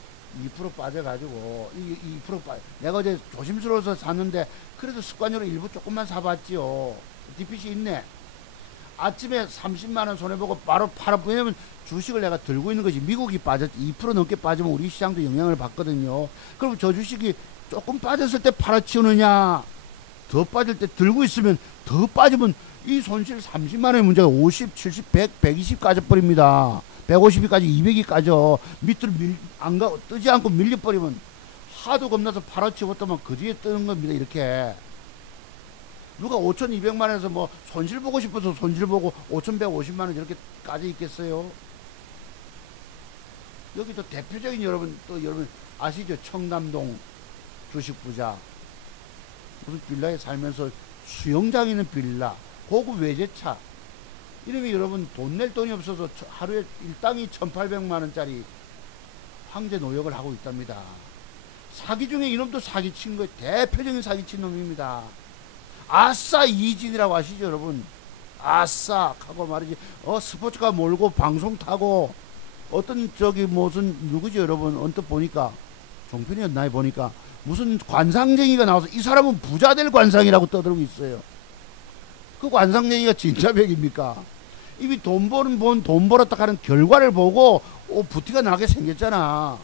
2% 빠져가지고 2% 내가 어제 조심스러워서 샀는데 그래도 습관적으로 일부 조금만 사봤지요. DPC 있네. 아침에 30만원 손해보고 바로 팔아. 왜냐면 주식을 내가 들고 있는 것이, 미국이 빠졌지 2% 넘게 빠지면 우리 시장도 영향을 받거든요. 그럼 저 주식이 조금 빠졌을 때 팔아치우느냐, 더 빠질 때 들고 있으면 더 빠지면 이 손실 30만원의 문제가 50, 70, 100, 120 까져버립니다. 150이까지 200이 까져. 밑으로 뜨지 않고 밀려버리면 하도 겁나서 팔아치웠더만 그 뒤에 뜨는 겁니다. 이렇게. 누가 5,200만원에서 손실 보고 싶어서 손실 보고 5,150만원 이렇게 까져 있겠어요? 여기 또 대표적인 여러분 아시죠? 청담동 주식부자. 무슨 빌라에 살면서 수영장 있는 빌라, 고급 외제차. 이름이 여러분 돈 낼 돈이 없어서 하루에 일당이 1,800만원짜리 황제 노역을 하고 있답니다. 사기 중에 이놈도 사기친 거예요. 대표적인 사기친 놈입니다. 아싸 이진이라고 아시죠 여러분? 아싸 하고 말이지. 스포츠카 몰고 방송 타고 어떤 무슨 누구지 여러분? 언뜻 보니까 종편이었나 보니까 무슨 관상쟁이가 나와서 이 사람은 부자 될 관상이라고 떠들고 있어요. 그 관상쟁이가 진짜 백입니까? 이미 돈 벌었다 하는 결과를 보고 부티가 나게 생겼잖아.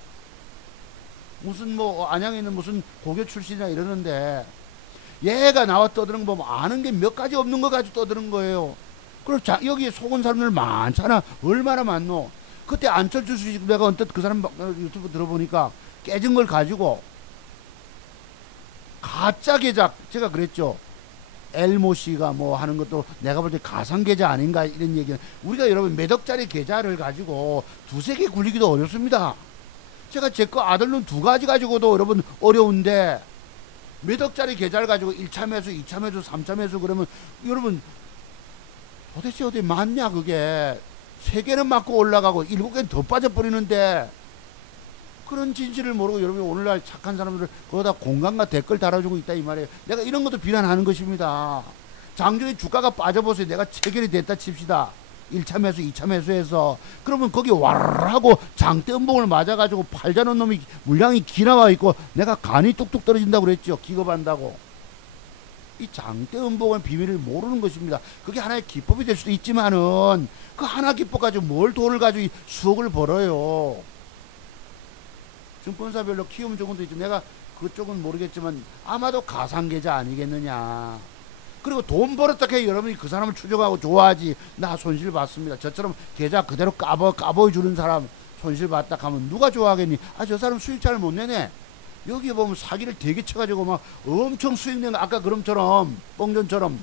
무슨 안양에 있는 무슨 고교 출신이나 이러는데 얘가 나와 떠드는 거 보면 아는 게 몇 가지 없는 거 가지고 떠드는 거예요. 그리고 여기에 속은 사람들 많잖아. 얼마나 많노. 그때 안철수 주식 내가 언뜻 그 사람 유튜브 들어보니까 깨진 걸 가지고 가짜 계좌, 제가 그랬죠. 엘모 씨가 하는 것도 내가 볼 때 가상 계좌 아닌가 이런 얘기는, 우리가 여러분 몇 억짜리 계좌를 가지고 두세 개 굴리기도 어렵습니다. 제가 제 거 아들눈 두 가지 가지고도 여러분 어려운데 몇 억짜리 계좌를 가지고 1차 매수, 2차 매수, 3차 매수 그러면 여러분 도대체 어디 맞냐 그게. 3개는 맞고 올라가고 7개는 더 빠져버리는데 그런 진실을 모르고 여러분이 오늘날 착한 사람들을 거기다 공감과 댓글 달아주고 있다 이 말이에요. 내가 이런 것도 비난하는 것입니다. 장중에 주가가 빠져보세요. 내가 체결이 됐다 칩시다. 1차 매수, 2차 매수해서 그러면 거기 와르르 하고 장대 음봉을 맞아가지고 팔자는 놈이 물량이 기나와 있고 내가 간이 뚝뚝 떨어진다고 그랬죠. 기겁한다고. 이 장대음복의 비밀을 모르는 것입니다. 그게 하나의 기법이 될 수도 있지만은 그 하나 기법 가지고 뭘 돈을 가지고 이 수억을 벌어요. 증권사별로 키움 적은도 있죠. 내가 그쪽은 모르겠지만 아마도 가상계좌 아니겠느냐. 그리고 돈 벌었다 해 여러분이 그 사람을 추적하고 좋아하지. 나 손실 봤습니다. 저처럼 계좌 그대로 까보여 주는 사람 손실 봤다 하면 누가 좋아하겠니? 아, 저 사람 수익 잘 못 내네. 여기 보면 사기를 되게 쳐가지고 막 엄청 수익 낸 거 아까 그럼처럼 뻥전처럼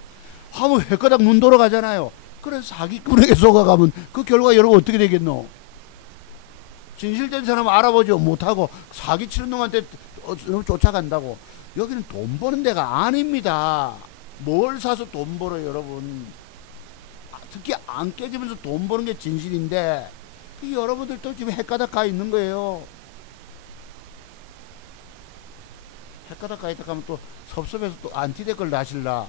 하면 헷가닥 눈 돌아가잖아요. 그래서 사기꾼에게 속아가면 그 결과 여러분 어떻게 되겠노? 진실된 사람 알아보죠 못하고 사기치는 놈한테 쫓아간다고. 여기는 돈 버는 데가 아닙니다. 뭘 사서 돈 벌어요 여러분. 특히 안 깨지면서 돈 버는 게 진실인데 여러분들도 지금 헷가닥 가 있는 거예요. 헷가닥 가 있다 하면 또 섭섭해서 또 안티댓글 하실라.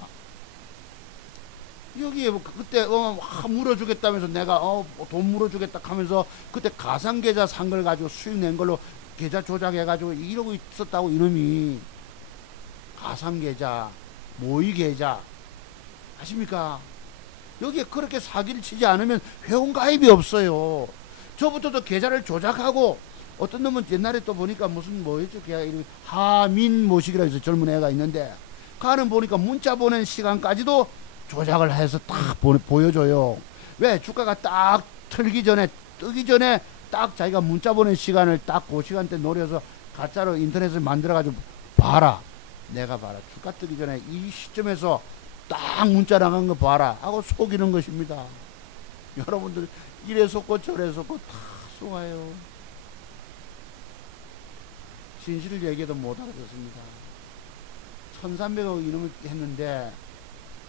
여기에 그때 물어주겠다면서 내가 돈 물어주겠다 하면서 그때 가상계좌 산 걸 가지고 수익 낸 걸로 계좌 조작해가지고 이러고 있었다고 이놈이. 가상계좌 모의계좌 아십니까? 여기에 그렇게 사기를 치지 않으면 회원가입이 없어요. 저부터도 계좌를 조작하고 어떤 놈은 옛날에 또 보니까 무슨 뭐였죠? 하민 모식이라 해서 젊은 애가 있는데 가는 보니까 문자 보낸 시간까지도 조작을 해서 딱 보여줘요. 왜? 주가가 딱 뜨기 전에 딱 자기가 문자 보낸 시간을 딱 그 시간대 노려서 가짜로 인터넷을 만들어가지고 봐라. 내가 봐라. 주가 뜨기 전에 이 시점에서 딱 문자 나간 거 봐라 하고 속이는 것입니다. 여러분들 이래 속고 저래 속고 다 속아요. 진실을 얘기해도 못 알아듣습니다. 1300억 이놈을 했는데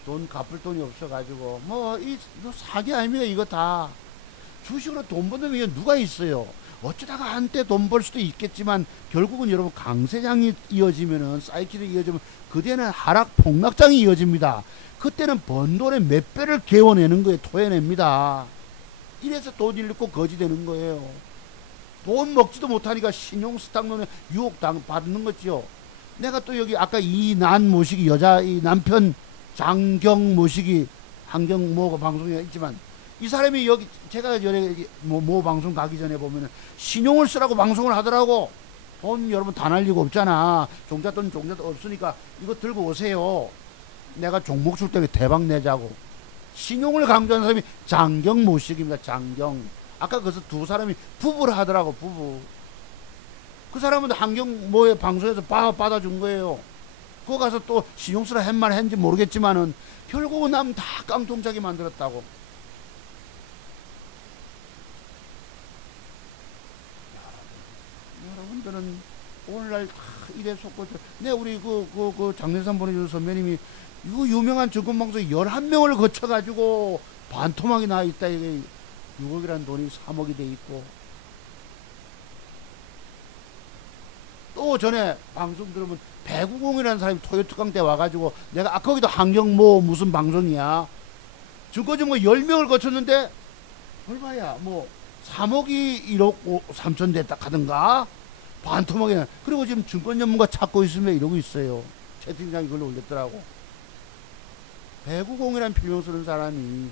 돈 갚을 돈이 없어가지고 이 사기 아닙니까? 이거 다 주식으로 돈 버는 게 누가 있어요? 어쩌다가 한때 돈 벌 수도 있겠지만 결국은 여러분 강세장이 이어지면은 사이클이 이어지면 그때는 하락 폭락장이 이어집니다. 그때는 번 돈의 몇 배를 개워내는 거에 토해냅니다. 이래서 돈 잃고 거지 되는 거예요. 돈 먹지도 못하니까 신용스탁론에 유혹 받는 거죠. 내가 또 여기 아까 이난 모시기 여자 이 남편 장경 모시기 한경 모 방송에 있지만 이 사람이 여기 제가 전에 모 방송 가기 전에 보면은 신용을 쓰라고 방송을 하더라고. 돈 여러분 다 날리고 없잖아. 종잣돈 없으니까 이거 들고 오세요. 내가 종목 줄 때 대박 내자고. 신용을 강조하는 사람이 장경 모식입니다. 장경. 아까 그래서 두 사람이 부부를 하더라고. 부부. 그 사람은 한경 모의 방송에서 받아준 거예요. 그거 가서 또 신용 쓰라 한 했는지 모르겠지만은 결국은 남 다 깡통차게 만들었다고. 여러분들은 오늘날 다 이래 속고 우리 그 장례산 보내주는 선배님이 이거 유명한 증권방송 11명을 거쳐가지고 반토막이 나 있다. 이게 6억이라는 돈이 3억이 돼 있고. 또 전에 방송 들으면 배구공이라는 사람이 토요특강 때 와가지고 내가 거기도 한경모 무슨 방송이야. 증권증권 10명을 거쳤는데 얼마야 3억이 1억 3천 됐다 하던가. 반토막이나. 그리고 지금 증권 전문가 찾고 있으면 이러고 있어요. 채팅창에 그걸 올렸더라고. 배구공이라는 필명 쓰는 사람이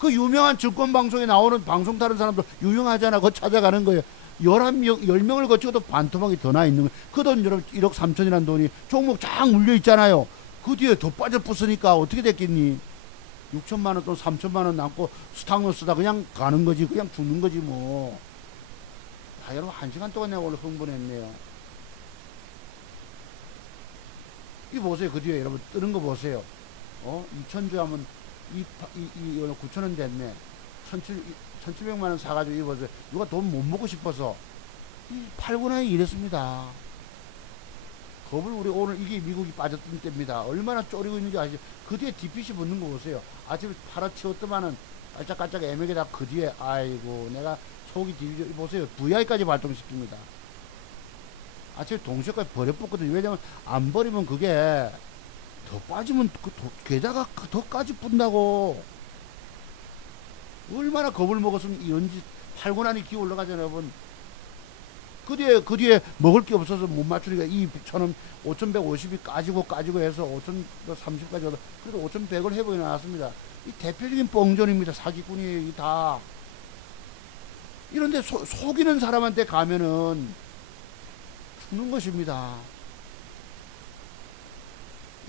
그 유명한 증권방송에 나오는 방송 다른 사람도 유명하잖아. 그거 찾아가는 거예요. 10명을 거치고도 반토막이 더 나 있는 거예요. 그 돈 여러분 1억 3천이라는 돈이 종목 쫙 물려 있잖아요. 그 뒤에 더 빠져 붙으니까 어떻게 됐겠니? 6천만 원 또 3천만 원 남고 스탁로 쓰다 그냥 가는 거지. 그냥 죽는 거지 뭐. 아, 여러분 1시간 동안 내가 오늘 흥분했네요. 이 보세요. 그 뒤에 여러분 뜨는 거 보세요. 2천주 하면 9천원 됐네. 1,700만 원 사가지고 입어서 누가 돈 못 먹고 싶어서 팔고 나니 이랬습니다. 겁을 우리 오늘 이게 미국이 빠졌던 때입니다. 얼마나 쪼리고 있는지 아시죠? 그 뒤에 DPC 붙는 거 보세요. 아침에 팔아치웠더만은 깔짝깔짝 애매게다 그 뒤에 아이고 내가 속이 뒤져 보세요. VI까지 발동시킵니다. 아침에 동시에까지 버려붙거든요. 왜냐면 안 버리면 그게 더 빠지면 그 계좌가 더까지 뿐다고. 얼마나 겁을 먹었으면 이런 짓 팔고 나니 기어 올라가잖아요. 여러분. 그 뒤에 먹을 게 없어서 못 맞추니까 이 천원 5,150이 까지고 해서 5,130까지 와서 그래도 5,100을 해보이 나왔습니다. 이 대표적인 뻥전입니다. 사기꾼이에요. 이 다. 이런데 속이는 사람한테 가면은 죽는 것입니다.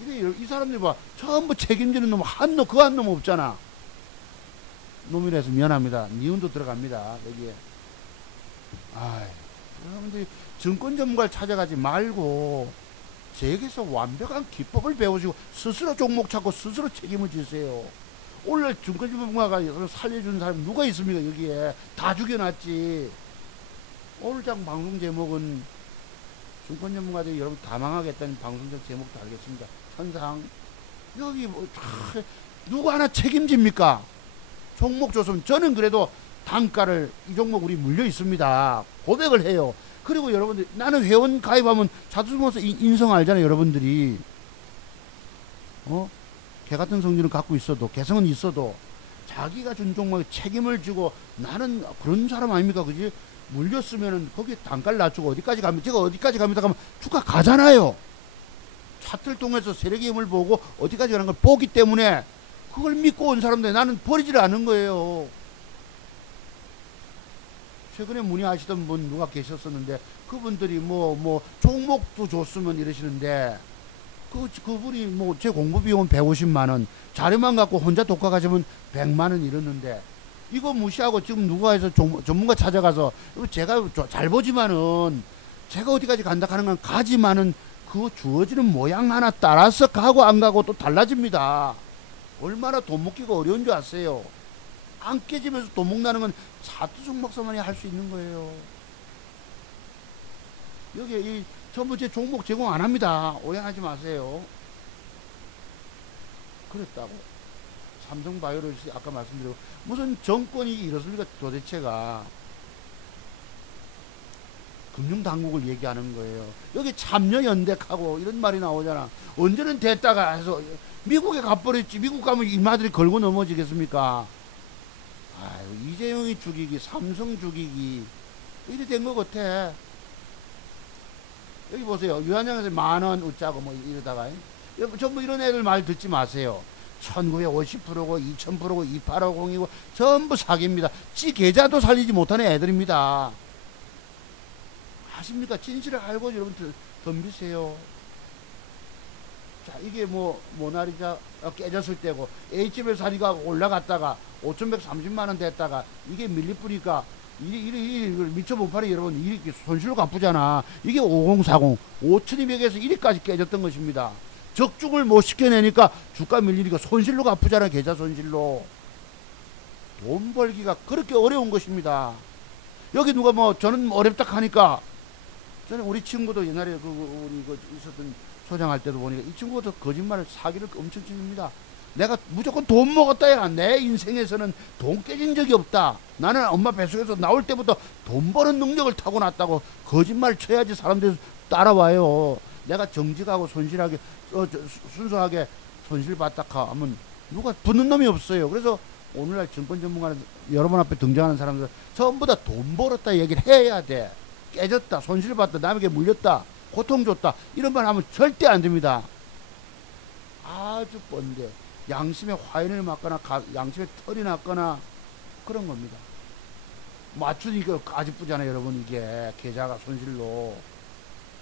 이 사람들이 봐. 전부 책임지는 놈, 그 한 놈 없잖아. 노민에서 미안합니다. 니은도 들어갑니다. 여기에. 여러분들이 증권 전문가를 찾아가지 말고 제게서 완벽한 기법을 배우시고 스스로 종목 찾고 스스로 책임을 지세요. 오늘 증권 전문가가 살려주는 사람이 누가 있습니까? 여기에 다 죽여놨지. 오늘 장 방송 제목은 증권 전문가들이 여러분 다 망하겠다는 방송적 제목도 알겠습니다. 천상 여기 뭐 누구 하나 책임집니까? 종목 줬으면 저는 그래도 단가를 이 종목 우리 물려 있습니다. 고백을 해요. 그리고 여러분들 나는 회원 가입하면 자주모서 인성 알잖아요. 여러분들이 개 같은 성질은 갖고 있어도 개성은 있어도 자기가 준 종목에 책임을 지고 나는 그런 사람 아닙니까? 그지? 물렸으면은 거기에 단가를 낮추고 어디까지 가면 제가 어디까지 갑니다 가면 주가 가잖아요. 차트를 통해서 세력의 힘을 보고 어디까지 가는 걸 보기 때문에 그걸 믿고 온 사람들 나는 버리질 않은 거예요. 최근에 문의하시던 분 누가 계셨었는데 그분들이 뭐 종목도 줬으면 이러시는데 그분이 뭐 제 공부 비용은 150만원 자료만 갖고 혼자 독학하시면 100만원 이러는데 이거 무시하고 지금 누가 해서 전문가 찾아가서 제가 잘 보지만은 제가 어디까지 간다 하는 건 가지만은 그 주어지는 모양 하나 따라서 가고 안 가고 또 달라집니다. 얼마나 돈 먹기가 어려운 줄 아세요? 안 깨지면서 돈 먹나는 건 차트 종목서만이 할 수 있는 거예요. 여기 전부 제 종목 제공 안 합니다. 오해하지 마세요. 그랬다고. 삼성바이오를 아까 말씀드리고 무슨 정권이 이렇습니까? 도대체가 금융당국을 얘기하는 거예요. 여기 참여연대하고 이런 말이 나오잖아. 언제는 됐다가 해서 미국에 가버렸지. 미국 가면 이마들이 걸고 넘어지겠습니까? 아유, 이재용이 죽이기, 삼성 죽이기 이래 된 것 같아. 여기 보세요. 유한양에서 10,000원 웃자고 뭐 이러다가 전부 이런 애들 말 듣지 마세요. 1950%고 2000%고 2850이고 전부 사기입니다. 지 계좌도 살리지 못하는 애들입니다. 아십니까? 진실을 알고 여러분 덤비세요. 자, 이게 뭐 모나리자 깨졌을 때고 H별 사리가 올라갔다가 5,130만원 됐다가 이게 밀리뿌니까 이걸 미처 못 팔이 여러분 이렇게 손실로 갚으잖아. 이게 5040 5,200에서 1위까지 깨졌던 것입니다. 적중을 못 시켜내니까 주가 밀리니까 손실로 갚으잖아. 계좌 손실로. 돈 벌기가 그렇게 어려운 것입니다. 여기 누가 뭐 저는 어렵다 하니까 저는 우리 친구도 옛날에 우리 있었던 소장할 때도 보니까 이 친구도 거짓말을 사기를 엄청 칩니다. 내가 무조건 돈 먹었다야. 내 인생에서는 돈 깨진 적이 없다. 나는 엄마 뱃속에서 나올 때부터 돈 버는 능력을 타고났다고 거짓말 쳐야지 사람들이 따라와요. 내가 정직하고 손실하게 순수하게 손실봤다 하면 누가 붙는 놈이 없어요. 그래서 오늘날 증권 전문가는 여러분 앞에 등장하는 사람들 전부 다 돈 벌었다 얘기를 해야 돼. 깨졌다, 손실봤다, 남에게 물렸다, 고통 줬다 이런 말 하면 절대 안 됩니다. 아주 뻔데 양심에 화인을 맞거나 양심에 털이 났거나 그런 겁니다. 맞추니까 까짓부잖아요. 여러분 이게 계좌가 손실로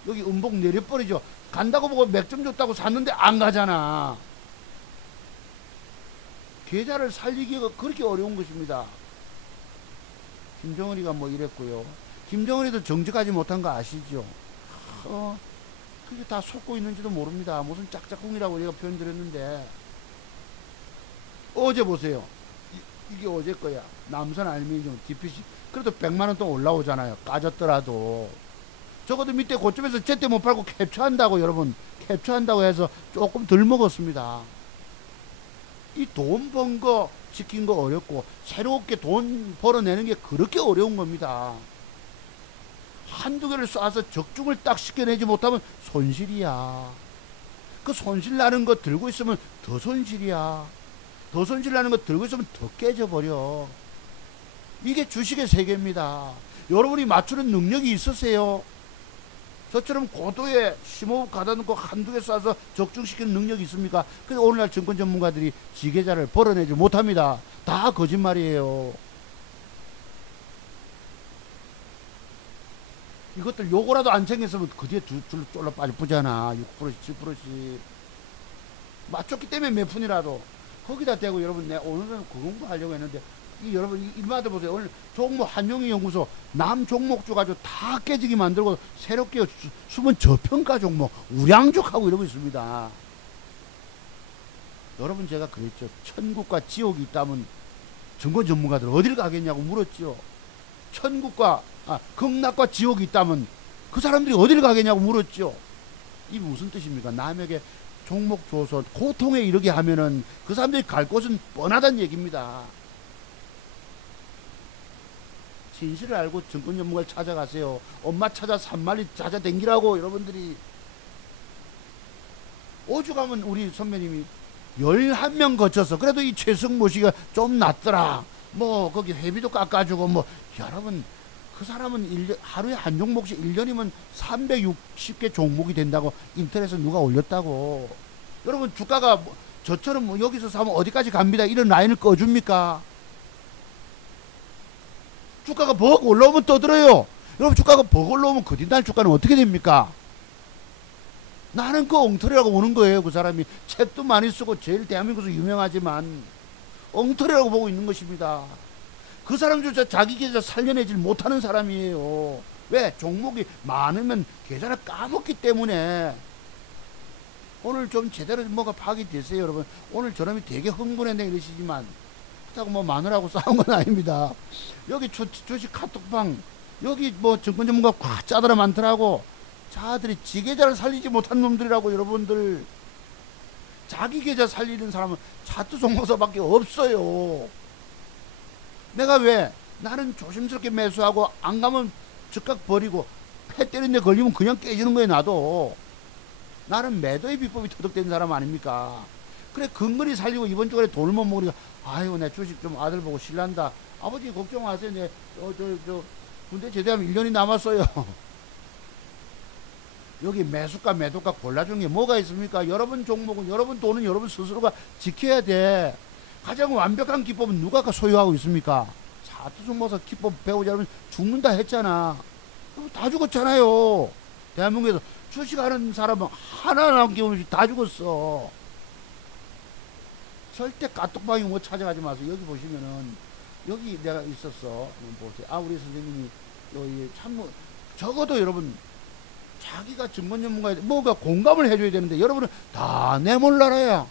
여기 음봉 내려버리죠. 간다고 보고 맥점 줬다고 샀는데 안 가잖아. 계좌를 살리기가 그렇게 어려운 것입니다. 김정은이가 뭐 이랬고요. 김정은이도 정직하지 못한 거 아시죠? 그게 다 속고 있는지도 모릅니다. 무슨 짝짝꿍이라고 제가 표현 드렸는데 어제 보세요. 이게 어제 거야. 남선 알미늄 DPC 그래도 100만원 또 올라오잖아요. 까졌더라도 적어도 밑에 고점에서 제때 못 팔고 캡처한다고 여러분 캡처한다고 해서 조금 덜 먹었습니다. 이 돈 번 거 지킨 거 어렵고 새롭게 돈 벌어내는 게 그렇게 어려운 겁니다. 한두 개를 쏴서 적중을 딱 시켜내지 못하면 손실이야. 그 손실 나는 거 들고 있으면 더 손실이야. 더 손실 나는 거 들고 있으면 더 깨져버려. 이게 주식의 세계입니다. 여러분이 맞추는 능력이 있으세요? 저처럼 고도에 심호흡 가다 놓고 한두 개 쏴서 적중시키는 능력이 있습니까? 그래서 오늘날 증권 전문가들이 지계좌를 벌어내지 못합니다. 다 거짓말이에요. 이것들 요거라도 안 챙겼으면 그 뒤에 두 줄로 쫄라 빠져보잖아. 6%씩 7%씩 맞췄기 때문에 몇 푼이라도 거기다 대고. 여러분, 내가 오늘은 그 공부 하려고 했는데 여러분 일마다 보세요. 오늘 종목 한용희 연구소 남 종목주 가지고 다 깨지게 만들고 새롭게 숨은 저평가 종목 우량죽하고 이러고 있습니다. 여러분, 제가 그랬죠. 천국과 지옥이 있다면 증권 전문가들 어딜 가겠냐고 물었죠. 극락과 지옥이 있다면 그 사람들이 어딜 가겠냐고 물었죠. 이게 무슨 뜻입니까? 남에게 종목 줘서 고통에 이르게 하면은 그 사람들이 갈 곳은 뻔하다는 얘기입니다. 진실을 알고 증권 전문가를 찾아가세요. 엄마 찾아 산말리 찾아 댕기라고. 여러분들이 오죽하면 우리 선배님이 11명 거쳐서 그래도 이 최승모 씨가 좀 낫더라, 뭐 거기 회비도 깎아주고, 뭐 여러분 그 사람은 하루에 한 종목씩 1년이면 360개 종목이 된다고 인터넷에 누가 올렸다고. 여러분, 주가가 저처럼 뭐 여기서 사면 어디까지 갑니다 이런 라인을 꺼줍니까? 주가가 벅 올라오면 떠들어요. 여러분, 주가가 벅 올라오면 그 뒷날 주가는 어떻게 됩니까? 나는 그 엉터리라고 보는 거예요. 그 사람이 책도 많이 쓰고 제일 대한민국에서 유명하지만 엉터리라고 보고 있는 것입니다. 그 사람조차 자기 계좌 살려내질 못하는 사람이에요. 왜? 종목이 많으면 계좌를 까먹기 때문에. 오늘 좀 제대로 뭐가 파악이 되세요, 여러분? 오늘 저놈이 되게 흥분했네 이러시지만 그렇다고 뭐 마누라하고 싸운 건 아닙니다. 여기 주식 카톡방 여기 뭐 증권 전문가 꽉 짜들어 많더라고. 자들이 지 계좌를 살리지 못한 놈들이라고. 여러분들, 자기 계좌 살리는 사람은 차트 종목서밖에 없어요. 내가 왜? 나는 조심스럽게 매수하고 안 가면 즉각 버리고 패 때리는 데 걸리면 그냥 깨지는 거예요. 나도. 나는 매도의 비법이 터득된 사람 아닙니까? 그래, 근근히 살리고 이번 주간에 돈을 못 먹으니까 아유, 내 주식 좀 아들 보고 실난다. 아버지 걱정 마세요. 내 군대 제대하면 1년이 남았어요. 여기 매수가 매도가 골라주는 게 뭐가 있습니까? 여러분 종목은, 여러분 돈은 여러분 스스로가 지켜야 돼. 가장 완벽한 기법은 누가 소유하고 있습니까? 차트 종목에서 기법 배우자면 죽는다 했잖아. 다 죽었잖아요. 대한민국에서 주식하는 사람은 하나 남김없이 다 죽었어. 절대 까똑방이 못 찾아가지 마세요. 여기 보시면은 여기 내가 있었어. 보세요. 아, 우리 선생님이 여기 참 적어도 여러분 자기가 증권 전문가에 뭐가 공감을 해줘야 되는데 여러분은 다 내몰라라야.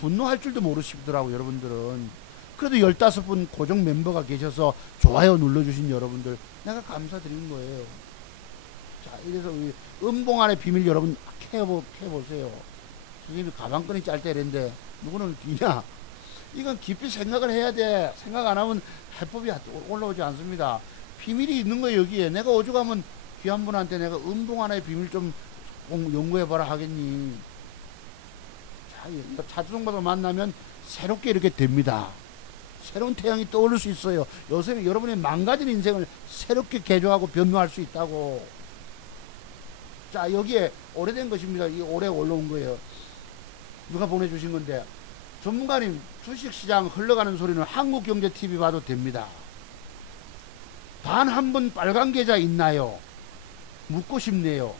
분노할 줄도 모르시더라고. 여러분들은. 그래도 15분 고정 멤버가 계셔서 좋아요 눌러주신 여러분들 내가 감사드리는 거예요. 자, 이래서 우리 은봉안의 비밀 여러분 캐보세요. 선생님이 가방끈이 짧다 이랬는데 누구는 기냐? 이건 깊이 생각을 해야 돼. 생각 안 하면 해법이 올라오지 않습니다. 비밀이 있는 거예요. 여기에 내가 오죽하면 귀한 분한테 내가 은봉안의 비밀 좀 연구해봐라 하겠니? 자, 차주종가서 만나면 새롭게 이렇게 됩니다. 새로운 태양이 떠오를 수 있어요. 요새 여러분의 망가진 인생을 새롭게 개조하고 변모할 수 있다고. 자, 여기에 오래된 것입니다. 이 올해 올라온 거예요. 누가 보내주신 건데, 전문가님 주식시장 흘러가는 소리는 한국경제TV 봐도 됩니다. 단 한 분 빨간 계좌 있나요? 묻고 싶네요.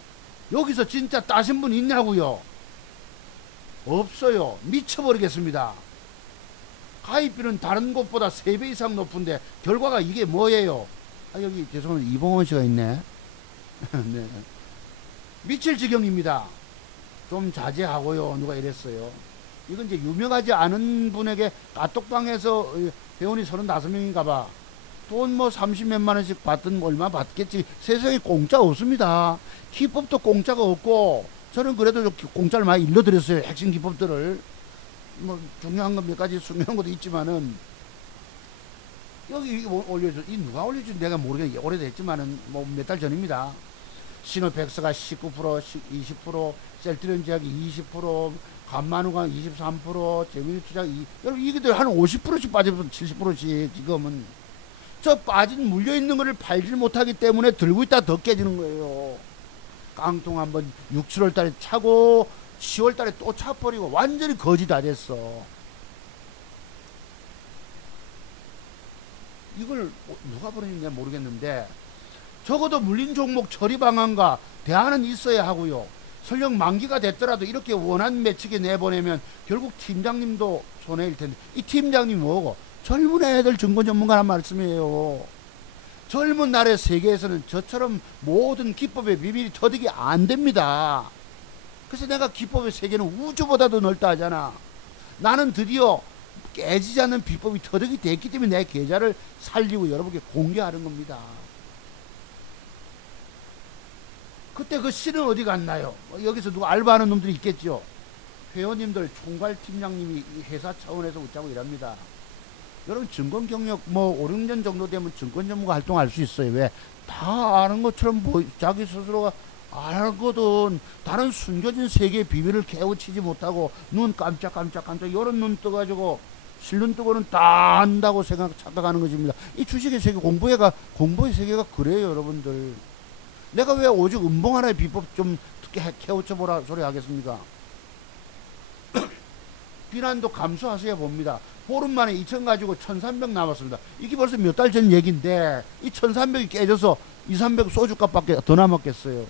여기서 진짜 따신 분 있냐고요? 없어요. 미쳐버리겠습니다. 가입비는 다른 곳보다 3배 이상 높은데 결과가 이게 뭐예요? 아, 여기 죄송합니다. 이봉원 씨가 있네. 네. 미칠 지경입니다. 좀 자제하고요. 누가 이랬어요. 이건 이제 유명하지 않은 분에게 까똑방에서 회원이 35명인가 봐. 돈 뭐 30몇만 원씩 받든 얼마 받겠지. 세상에 공짜 없습니다. 기법도 공짜가 없고, 저는 그래도 공짜를 많이 일러드렸어요. 핵심 기법들을. 뭐 중요한 건 몇 가지 중요한 것도 있지만은, 여기 올려줘. 이 누가 올려준 내가 모르겠는데 오래됐지만은 뭐 몇 달 전입니다. 시노백스가 19%, 20%, 셀트리온 제약이 20%, 간만후가 23%, 재미있는 투자 여러분 이게 한 50%씩 빠져서 70%씩 지금은 저 빠진 물려있는 거를 팔질 못하기 때문에 들고 있다 더 깨지는 거예요. 깡통 한번 6, 7월 달에 차고 10월 달에 또 차버리고 완전히 거지 다 됐어. 이걸 누가 버리는지 모르겠는데 적어도 물린 종목 처리 방안과 대안은 있어야 하고요. 설령 만기가 됐더라도 이렇게 원한 매치게 내보내면 결국 팀장님도 손해일 텐데 이 팀장님이 뭐고? 젊은 애들 증권 전문가란 말씀이에요. 젊은 날의 세계에서는 저처럼 모든 기법의 비밀이 터득이 안 됩니다. 그래서 내가 기법의 세계는 우주보다도 넓다 하잖아. 나는 드디어 깨지지 않는 비법이 터득이 됐기 때문에 내 계좌를 살리고 여러분께 공개하는 겁니다. 그때 그 씨는 어디 갔나요? 여기서 누가 알바하는 놈들이 있겠죠. 회원님들, 총괄 팀장님이 회사 차원에서 웃자고 일합니다. 여러분 증권 경력 뭐 5, 6년 정도 되면 증권 전문가 활동할 수 있어요. 왜? 다 아는 것처럼 자기 스스로가 알거든. 다른 숨겨진 세계의 비밀을 깨우치지 못하고 눈 깜짝깜짝 이런 눈 떠가지고 실눈 뜨고는 다 안다고 착각하는 것입니다. 이 주식의 세계 공부의 세계가 그래요. 여러분들. 내가 왜 오직 음봉 하나의 비법 좀 깨우쳐 보라 소리 하겠습니까? 비난도 감수하셔야 봅니다. 보름 만에 2,000 가지고 1,300 남았습니다. 이게 벌써 몇 달 전 얘기인데 이 1,300이 깨져서 2, 300 소주값밖에 더 남았겠어요.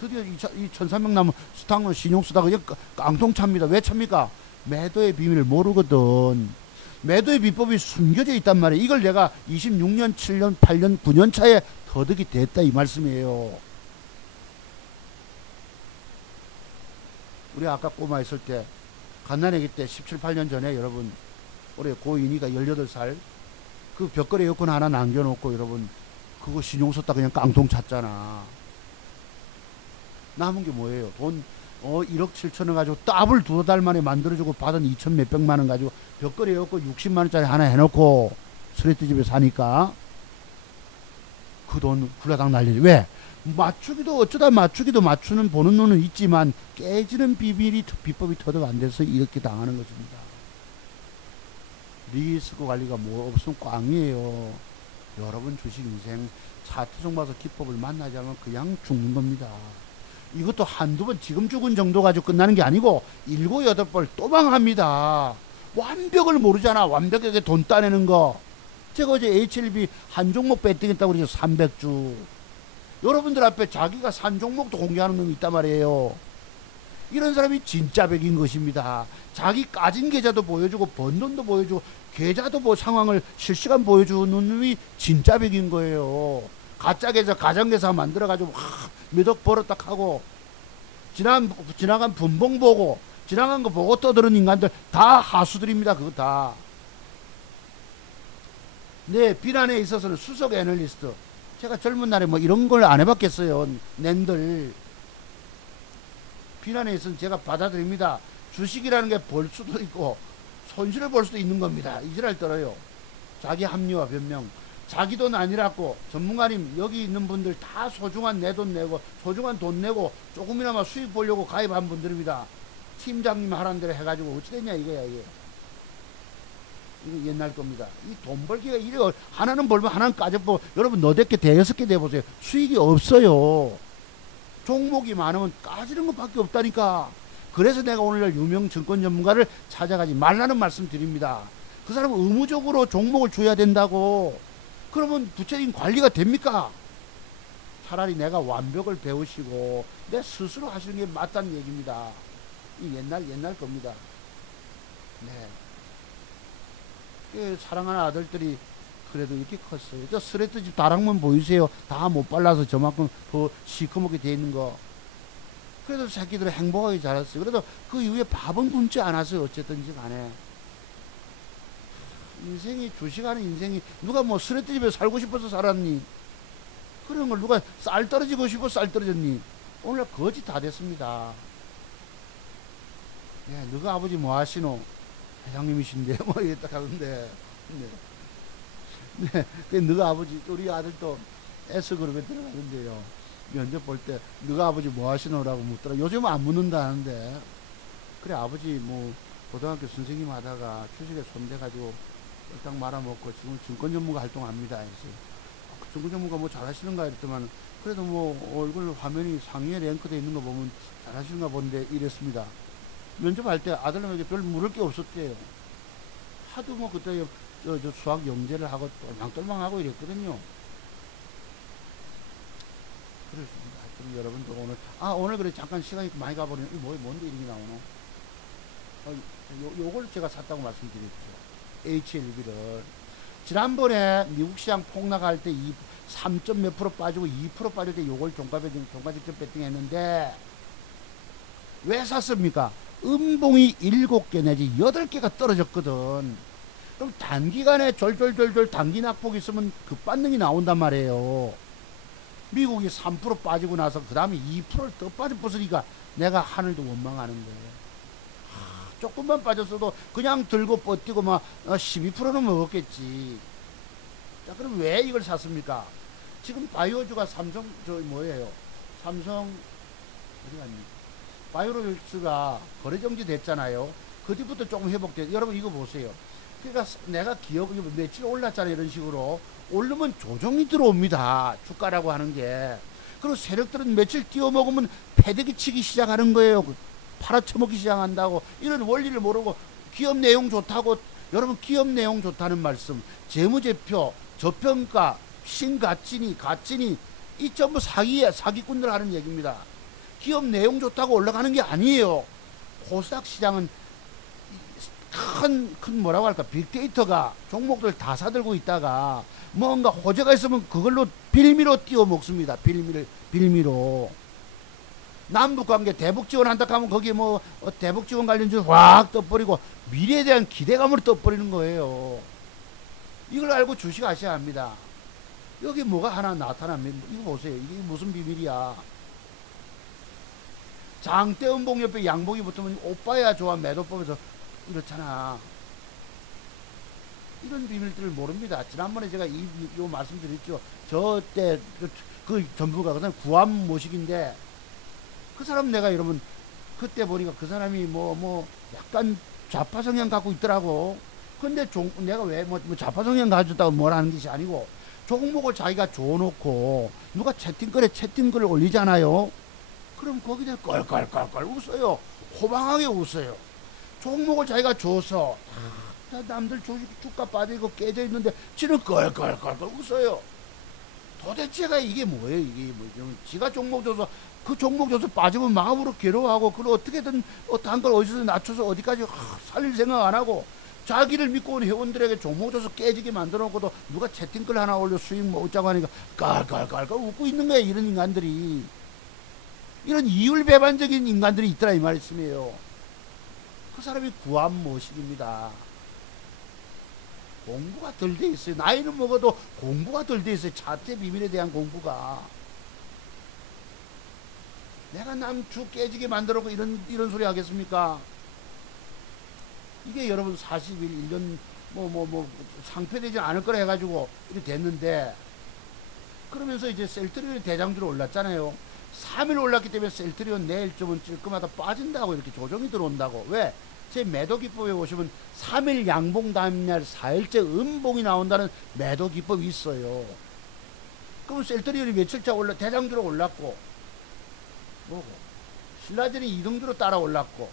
드디어 이 1,300 남은 스탁론 신용 쓰다가 그냥 깡통 찹니다. 왜 찹니까? 매도의 비밀을 모르거든. 매도의 비법이 숨겨져 있단 말이에요. 이걸 내가 26년, 7년, 8년, 9년 차에 터득이 됐다 이 말씀이에요. 우리 아까 꼬마 있을 때 갓난아기 때 17, 8년 전에 여러분 올해 고2니까 18살 그 벽걸이 에어컨 하나 남겨놓고 여러분 그거 신용 썼다 그냥 깡통 찼잖아. 남은 게 뭐예요? 돈 1억 7천원 가지고 더블 2달 만에 만들어주고 받은 2천 몇백만원 가지고 벽걸이 에어컨 60만원짜리 하나 해놓고 스레트집에 사니까 그 돈 훌라당 날리지. 왜? 맞추기도 어쩌다 맞추는 보는 눈은 있지만 깨지는 비법이 터득 안 돼서 이렇게 당하는 것입니다. 리스크 관리가 뭐 없으면 꽝이에요. 여러분 주식 인생 차트종 봐서 기법을 만나지 않으면 그냥 죽는 겁니다. 이것도 한두 번 지금 죽은 정도 가지고 끝나는 게 아니고 7, 8번 또 망합니다. 완벽을 모르잖아. 완벽하게 돈 따내는 거. 제가 어제 HLB 한 종목 배팅했다고 그러죠. 300주. 여러분들 앞에 자기가 산 종목도 공개하는 놈이 있단 말이에요. 이런 사람이 진짜 백인 것입니다. 자기 까진 계좌도 보여주고 번 돈도 보여주고 계좌도 뭐 상황을 실시간 보여주는 놈이 진짜 백인 거예요. 가짜 계좌 가상계좌 만들어가지고 몇 억 벌었다 하고 지나간 분봉 보고 지나간 거 보고 떠드는 인간들 다 하수들입니다. 그거 다. 네, 비난에 있어서는 수석 애널리스트. 제가 젊은 날에 뭐 이런 걸 안 해봤겠어요. 낸들. 비난에 있어서는 제가 받아들입니다. 주식이라는 게 벌 수도 있고 손실을 볼 수도 있는 겁니다. 이지랄 떨어요. 자기 합리화 변명. 자기 돈 아니라고 전문가님 여기 있는 분들 다 소중한 내 돈 내고 소중한 돈 내고 조금이나마 수익 보려고 가입한 분들입니다. 팀장님 하라는 대로 해가지고 어찌 됐냐 이거야 이게. 이거 옛날 겁니다. 이 돈 벌기가 이래 하나는 벌면 하나는 까져보. 여러분 너댓 개 대여섯 개 내보세요. 수익이 없어요. 종목이 많으면 까지는 것밖에 없다니까. 그래서 내가 오늘날 유명 증권 전문가를 찾아가지 말라는 말씀 드립니다. 그 사람은 의무적으로 종목을 줘야 된다고. 그러면 구체적인 관리가 됩니까? 차라리 내가 완벽을 배우시고 내 스스로 하시는 게 맞다는 얘기입니다. 이 옛날 겁니다. 네. 사랑하는 아들들이 그래도 이렇게 컸어요. 저 스레트집 다락문 보이세요? 다 못 발라서 저만큼 더 시커멓게 돼 있는 거. 그래도 새끼들은 행복하게 자랐어요. 그래도 그 이후에 밥은 굶지 않았어요. 어쨌든지 간에. 인생이 주식하는 인생이 누가 뭐 스레트집에 살고 싶어서 살았니? 그런 걸 누가 쌀 떨어지고 싶어 쌀 떨어졌니? 오늘 거지 다 됐습니다. 네, 너가 아버지 뭐 하시노? 회장님이신데 뭐 이랬다 하는데 네, 너가 아버지 우리 아들도 S그룹에 들어가는데요. 면접 볼 때 너가 아버지 뭐 하시노라고 묻더라. 요즘은 안 묻는다 하는데 그래 아버지 뭐 고등학교 선생님 하다가 주식에 손대가지고 딱 말아먹고 지금 증권 전문가 활동합니다. 해서 증권 전문가 뭐 잘하시는가 했더만 그래도 뭐 얼굴 화면이 상위에 랭크돼 있는 거 보면 잘하시는가 본데 이랬습니다. 면접할 때 아들놈에게 별 물을 게 없었대요. 하도 뭐 그때 저 수학 영재를 하고 똘망똘망하고 이랬거든요. 그렇습니다. 하여튼 여러분도 오늘 그래 잠깐 시간이 많이 가버리네. 뭔데 이름이 나오노? 요걸 제가 샀다고 말씀드렸죠. HLB를. 지난번에 미국 시장 폭락할 때 3점 몇 프로 빠지고 2% 빠질 때 요걸 종가 직접 배팅 했는데 왜 샀습니까? 음봉이 7개 내지 8개가 떨어졌거든. 그럼 단기간에 졸졸졸졸 단기 낙폭이 있으면 급반등이 나온단 말이에요. 미국이 3% 빠지고 나서 그 다음에 2%를 더 빠져버리니까 내가 하늘도 원망하는 거예요. 조금만 빠졌어도 그냥 들고 버티고 막 12%는 먹었겠지. 자, 그럼 왜 이걸 샀습니까? 지금 바이오주가 삼성 삼성 어디 갔니? 바이오로직스가 거래 정지 됐잖아요. 그 뒤부터 조금 회복돼. 여러분 이거 보세요. 그러니까 내가 기업 며칠 올랐잖아요. 이런 식으로 오르면 조정이 들어옵니다. 주가라고 하는 게. 그리고 세력들은 며칠 띄워 먹으면 패대기 치기 시작하는 거예요. 팔아쳐먹기 시작한다고. 이런 원리를 모르고 기업 내용 좋다고. 여러분 기업 내용 좋다는 말씀, 재무제표, 저평가, 신가치니 가치니 이 전부 사기꾼들 하는 얘기입니다. 기업 내용 좋다고 올라가는 게 아니에요. 코스닥 시장은 큰 뭐라고 할까, 빅데이터가 종목들 다 사들고 있다가 뭔가 호재가 있으면 그걸로 빌미로 띄워 먹습니다. 빌미로. 남북관계 대북지원 한다 하면 거기에 뭐 대북지원 관련주 확 떠버리고 미래에 대한 기대감으로 떠버리는 거예요. 이걸 알고 주식 아셔야 합니다. 여기 뭐가 하나 나타납니다. 이거 보세요. 이게 무슨 비밀이야. 장대 음봉 옆에 양봉이 붙으면 오빠야 좋아 매도법에서 이렇잖아. 이런 비밀들을 모릅니다. 지난번에 제가 요 말씀드렸죠. 저때 그 전부가 그 사람 구암 모식인데 그 사람 내가 여러분 그때 보니까 그 사람이 뭐 약간 좌파 성향 갖고 있더라고. 근데 내가 왜 뭐 좌파 성향 가졌다고 뭐라는 것이 아니고 종목을 자기가 줘놓고 누가 채팅글을 올리잖아요. 그럼 거기다 껄껄껄껄 웃어요. 호방하게 웃어요. 종목을 자기가 줘서 남들 주가 빠지고 깨져 있는데 지는 껄껄껄껄 웃어요. 도대체가 이게 뭐예요? 이게 뭐 지가 종목 줘서 그 종목 줘서 빠지면 마음으로 괴로워하고 그걸 어떻게든 단 걸 어디서 낮춰서 어디까지 살릴 생각 안 하고 자기를 믿고 온 회원들에게 종목 줘서 깨지게 만들어 놓고도 누가 채팅글 하나 올려 수익 먹자고 하니까 깔깔깔깔 웃고 있는 거예요. 이런 인간들이. 이런 이율배반적인 인간들이 있더라 이 말씀이에요. 그 사람이 구암 모식입니다. 공부가 덜 돼 있어요. 나이는 먹어도 공부가 덜 돼 있어요. 차트 비밀에 대한 공부가. 내가 남주 깨지게 만들었고 이런 소리 하겠습니까? 이게 여러분 40일 1년 상패되지 않을 거라 해가지고 이렇게 됐는데, 그러면서 이제 셀트리온이 대장주로 올랐잖아요. 3일 올랐기 때문에 셀트리온 내일쯤은 찔끔하다 빠진다고 이렇게 조정이 들어온다고. 왜? 제 매도 기법에 보시면 3일 양봉 다음날 4일째 음봉이 나온다는 매도 기법이 있어요. 그럼 셀트리온이 며칠차 대장주로 올랐고, 신라젠이 2등주로 따라 올랐고,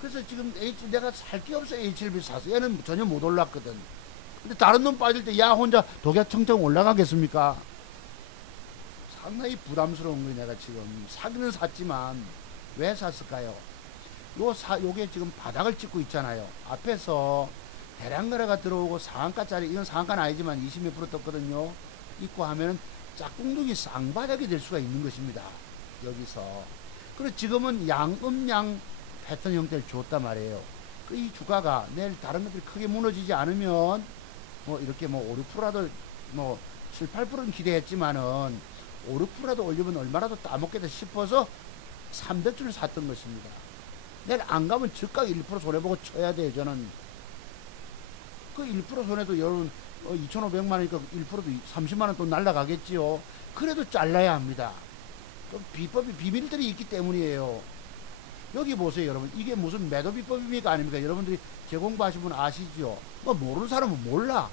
그래서 지금 내가 살 게 없어. HLB 사서 얘는 전혀 못 올랐거든. 근데 다른 놈 빠질 때 야 혼자 독야청청 올라가겠습니까? 상당히 부담스러운 거예요. 내가 지금 사기는 샀지만 왜 샀을까요? 요게 지금 바닥을 찍고 있잖아요. 앞에서 대량 거래가 들어오고 상한가짜리, 이건 상한가는 아니지만 20몇 프로 떴거든요. 있고 하면은 짝꿍둥이 쌍바닥이 될 수가 있는 것입니다. 여기서. 그리고 지금은 양음양 패턴 형태를 줬단 말이에요. 이 주가가 내일 다른 것들이 크게 무너지지 않으면 이렇게 5, 6%라도 7, 8%는 기대했지만은 5, 6%라도 올리면 얼마라도 따먹겠다 싶어서 300주를 샀던 것입니다. 내일 안 가면 즉각 1% 손해보고 쳐야 돼요. 저는 그 1% 손해도 여러분 2,500만원이니까 1%도 30만원 또 날라가겠지요. 그래도 잘라야 합니다. 비법이 비밀들이 있기 때문이에요. 여기 보세요, 여러분. 이게 무슨 매도 비법입니까? 아닙니까? 여러분들이 제공부하신 분 아시죠? 뭐 모르는 사람은 몰라.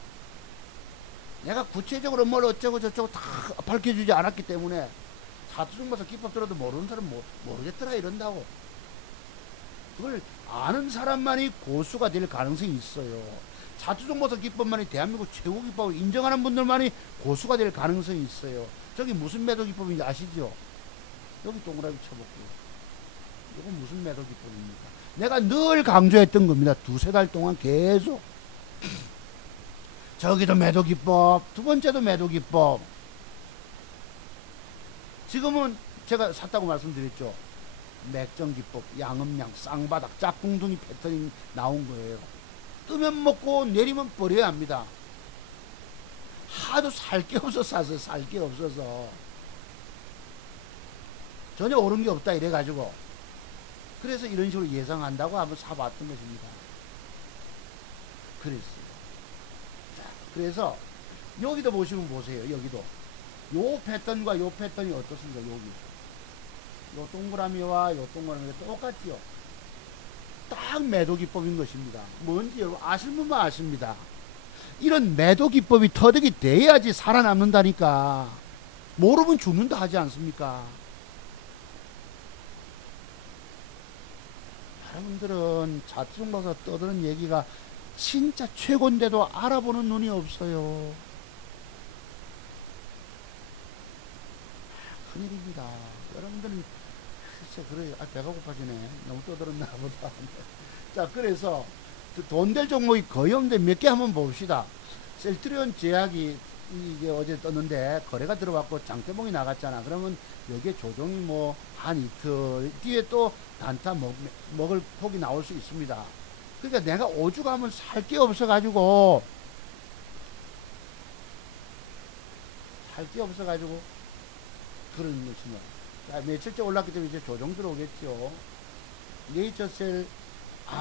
내가 구체적으로 뭘 어쩌고 저쩌고 다 밝혀주지 않았기 때문에 사투중보사 기법 들어도 모르는 사람은 모르겠더라 이런다고. 그걸 아는 사람만이 고수가 될 가능성이 있어요. 사투중보사 기법만이 대한민국 최고 기법을 인정하는 분들만이 고수가 될 가능성이 있어요. 저기 무슨 매도 기법인지 아시죠? 여기 동그라미 쳐볼게요. 이건 무슨 매도 기법입니까? 내가 늘 강조했던 겁니다. 두세 달 동안 계속. 저기도 매도 기법, 두 번째도 매도 기법. 지금은 제가 샀다고 말씀드렸죠. 맥정 기법, 양음양, 쌍바닥, 짝꿍둥이 패턴이 나온 거예요. 뜨면 먹고 내리면 버려야 합니다. 하도 살 게 없어서 샀어요. 살 게 없어서. 전혀 옳은 게 없다 이래가지고. 그래서 이런 식으로 예상한다고 한번 사봤던 것입니다. 그랬어요. 자, 그래서 여기도 보시면 보세요. 여기도 요 패턴과 요 패턴이 어떻습니까? 여기 요 동그라미와 요 동그라미가 똑같지요. 딱 매도 기법인 것입니다. 뭔지 여러분 아시는 분만 아십니다. 이런 매도 기법이 터득이 돼야지 살아남는다니까. 모르면 죽는다 하지 않습니까? 여러분들은 자투중보사 떠드는 얘기가 진짜 최고인데도 알아보는 눈이 없어요. 큰일입니다. 여러분들은 글쎄 그래 배가 고파지네. 너무 떠들었나 보다. 자, 그래서 돈 될 종목이 거의 없는데 몇 개 한번 봅시다. 셀트리온 제약이 이게 어제 떴는데 거래가 들어왔고 장대봉이 나갔잖아. 그러면 여기에 조정이 뭐 한 이틀 뒤에 또 단타 먹을 폭이 나올 수 있습니다. 그러니까 내가 오죽 하면 살 게 없어가지고 그런 것이면 자, 며칠째 올랐기 때문에 이제 조정 들어오겠죠. 네이처셀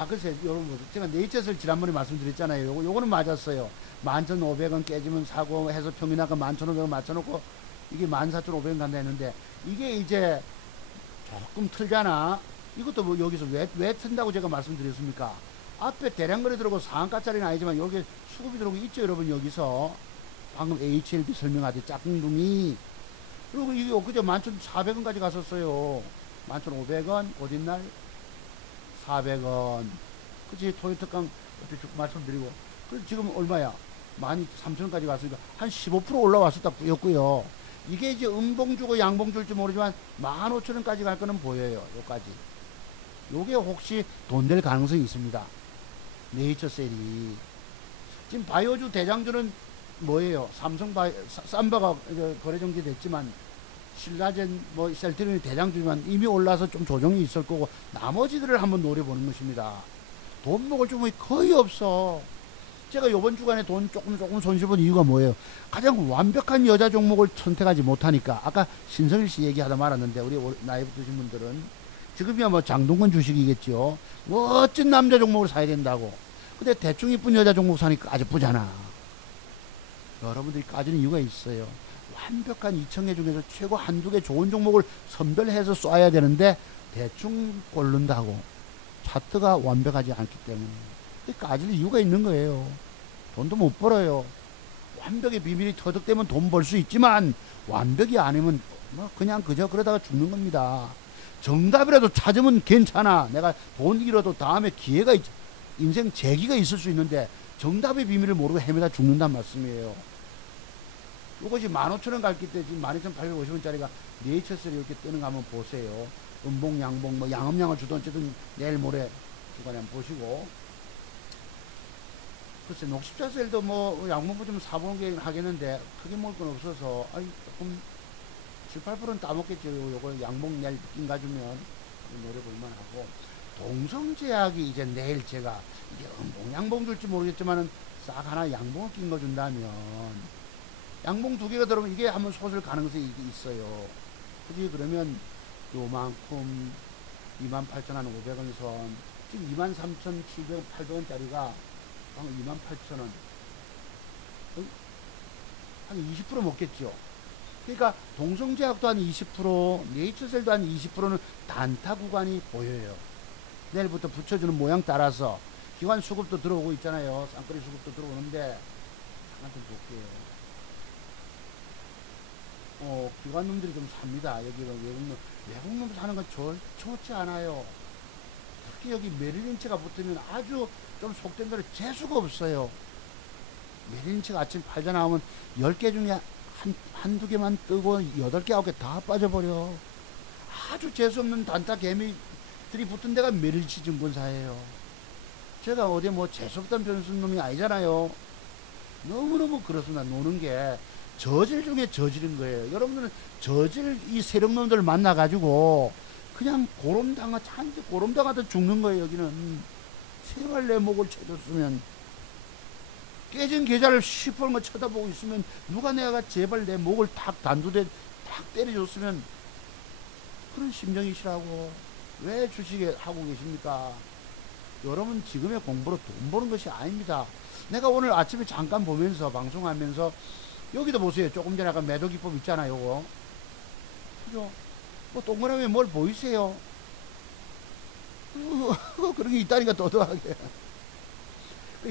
글쎄 여러분 제가 네이처셀 지난번에 말씀드렸잖아요. 요거는 맞았어요. 11,500원 깨지면 사고 해서 평균아까 11,500원 맞춰놓고 이게 14,500원 간다 했는데 이게 이제 조금 틀잖아. 이것도 뭐 여기서 왜 튼다고 제가 말씀드렸습니까? 앞에 대량거래 들어오고 상한가짜리는 아니지만 여기 수급이 들어오고 있죠 여러분. 여기서 방금 HLB 설명하듯 짝꿍둥이. 그리고 이게 그저 11,400원까지 갔었어요. 11,500원 어딘날 400원. 그치 토요특강 그때 말씀드리고. 그래서 지금 얼마야? 13,000원까지 왔으니까 한 15% 올라왔었고요. 이게 이제 음봉 주고 양봉 줄지 모르지만 15,000원까지 갈 거는 보여요. 요까지. 요게 혹시 돈 될 가능성이 있습니다. 네이처셀이. 지금 바이오주 대장주는 뭐예요? 삼바가 거래 정지됐지만 신라젠 뭐 셀트리온이 대장주지만 이미 올라서 좀 조정이 있을 거고 나머지들을 한번 노려보는 것입니다. 돈 먹을 종목이 거의 없어. 제가 요번 주간에 돈 조금 손실 본 이유가 뭐예요? 가장 완벽한 여자 종목을 선택하지 못하니까. 아까 신성일 씨 얘기하다 말았는데 우리 나이 드신 분들은 지금이야 뭐 장동건 주식이겠죠. 멋진 남자 종목을 사야 된다고. 근데 대충 이쁜 여자 종목 사니까 아주 뿌잖아. 여러분들이 까지는 이유가 있어요. 완벽한 2,000개 중에서 최고 한두 개 좋은 종목을 선별해서 쏴야 되는데 대충 고른다고. 차트가 완벽하지 않기 때문에. 까질 이유가 있는 거예요. 돈도 못 벌어요. 완벽의 비밀이 터득되면 돈 벌 수 있지만 완벽이 아니면 뭐 그냥 그저 그러다가 죽는 겁니다. 정답이라도 찾으면 괜찮아. 내가 돈 잃어도 다음에 기회가 인생 재기가 있을 수 있는데 정답의 비밀을 모르고 헤매다 죽는단 말씀이에요. 이것이 15,000원 갔기 때문에 지금 12,850원짜리가 네이처셀이 이렇게 뜨는 거 한번 보세요. 음봉 양봉 뭐 양음양을 주든 어쨌든 내일 모레 주간에 한번 보시고. 글쎄 녹십자셀도 뭐 양봉부 좀 사보는 게 하겠는데 크게 먹을 건 없어서 조금 7~8%는 따먹겠죠. 요거 양봉 내일 낀 가주면 노려볼만 하고. 동성제약이 이제 내일 제가 이게 음봉 양봉 줄지 모르겠지만은 싹 하나 양봉을 낀 거 준다면 양봉 2개가 들어오면 이게 한번 솟을 가능성이 있어요. 그지? 그러면 요만큼 28,500원 선 지금 23,700원 800원짜리가 방금 28,000원 한 20% 먹겠죠. 그러니까 동성제약도 한 20%, 네이처셀도 한 20%는 단타 구간이 보여요. 내일부터 붙여주는 모양 따라서 기관 수급도 들어오고 있잖아요. 쌍거리 수급도 들어오는데 잠깐 좀 볼게요. 기관 놈들이 좀 삽니다. 여기 외국 놈 사는 건 좋지 않아요. 특히 여기 메릴린치가 붙으면 아주 좀 속된 대로 재수가 없어요. 메릴린치가 아침 팔자 나오면 10개 중에 한두 개만 뜨고 8개, 9개 다 빠져버려. 아주 재수없는 단타 개미들이 붙은 데가 메릴린치 증권사예요. 제가 어디 뭐 재수없다는 표현 쓰는 놈이 아니잖아요. 너무너무 그렇습니다. 노는 게 저질 중에 저질인 거예요. 여러분들은 저질 이 세력놈들 만나가지고 그냥 찬지 고름당하듯 죽는 거예요. 여기는 제발 내 목을 쳐줬으면, 깨진 계좌를 시퍼런 거 쳐다보고 있으면 누가 내가 제발 내 목을 탁 단두대 탁 때려줬으면, 그런 심정이시라고. 왜 주식에 하고 계십니까? 여러분 지금의 공부로 돈 버는 것이 아닙니다. 내가 오늘 아침에 잠깐 보면서 방송하면서 여기도 보세요. 조금 전에 아까 매도 기법 있잖아요. 요거 그죠? 뭐 동그라미 뭘 보이세요? 그런 게 있다니까 도도하게.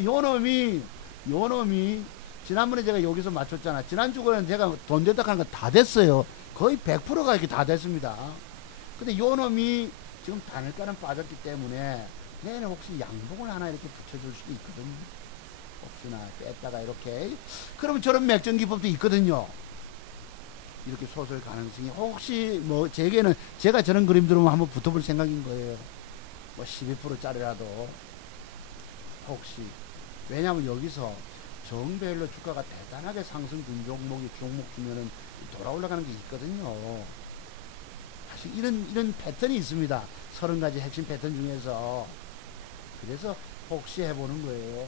요놈이 지난번에 제가 여기서 맞췄잖아. 지난주에는 제가 돈 됐다 하는 거 다 됐어요. 거의 100%가 이렇게 다 됐습니다. 근데 요놈이 지금 단일가는 빠졌기 때문에 내일은 혹시 양봉을 하나 이렇게 붙여줄 수도 있거든요. 혹시나 뺐다가 이렇게. 그러면 저런 맥전 기법도 있거든요. 이렇게 소설 가능성이 혹시 뭐 제게는, 제가 저런 그림 들으면 한번 붙어볼 생각인 거예요. 뭐 12%짜리라도 혹시. 왜냐하면 여기서 정배열로 주가가 대단하게 상승 준 종목 주면은 돌아 올라가는 게 있거든요. 사실 이런 패턴이 있습니다. 30가지 핵심 패턴 중에서. 그래서 혹시 해보는 거예요.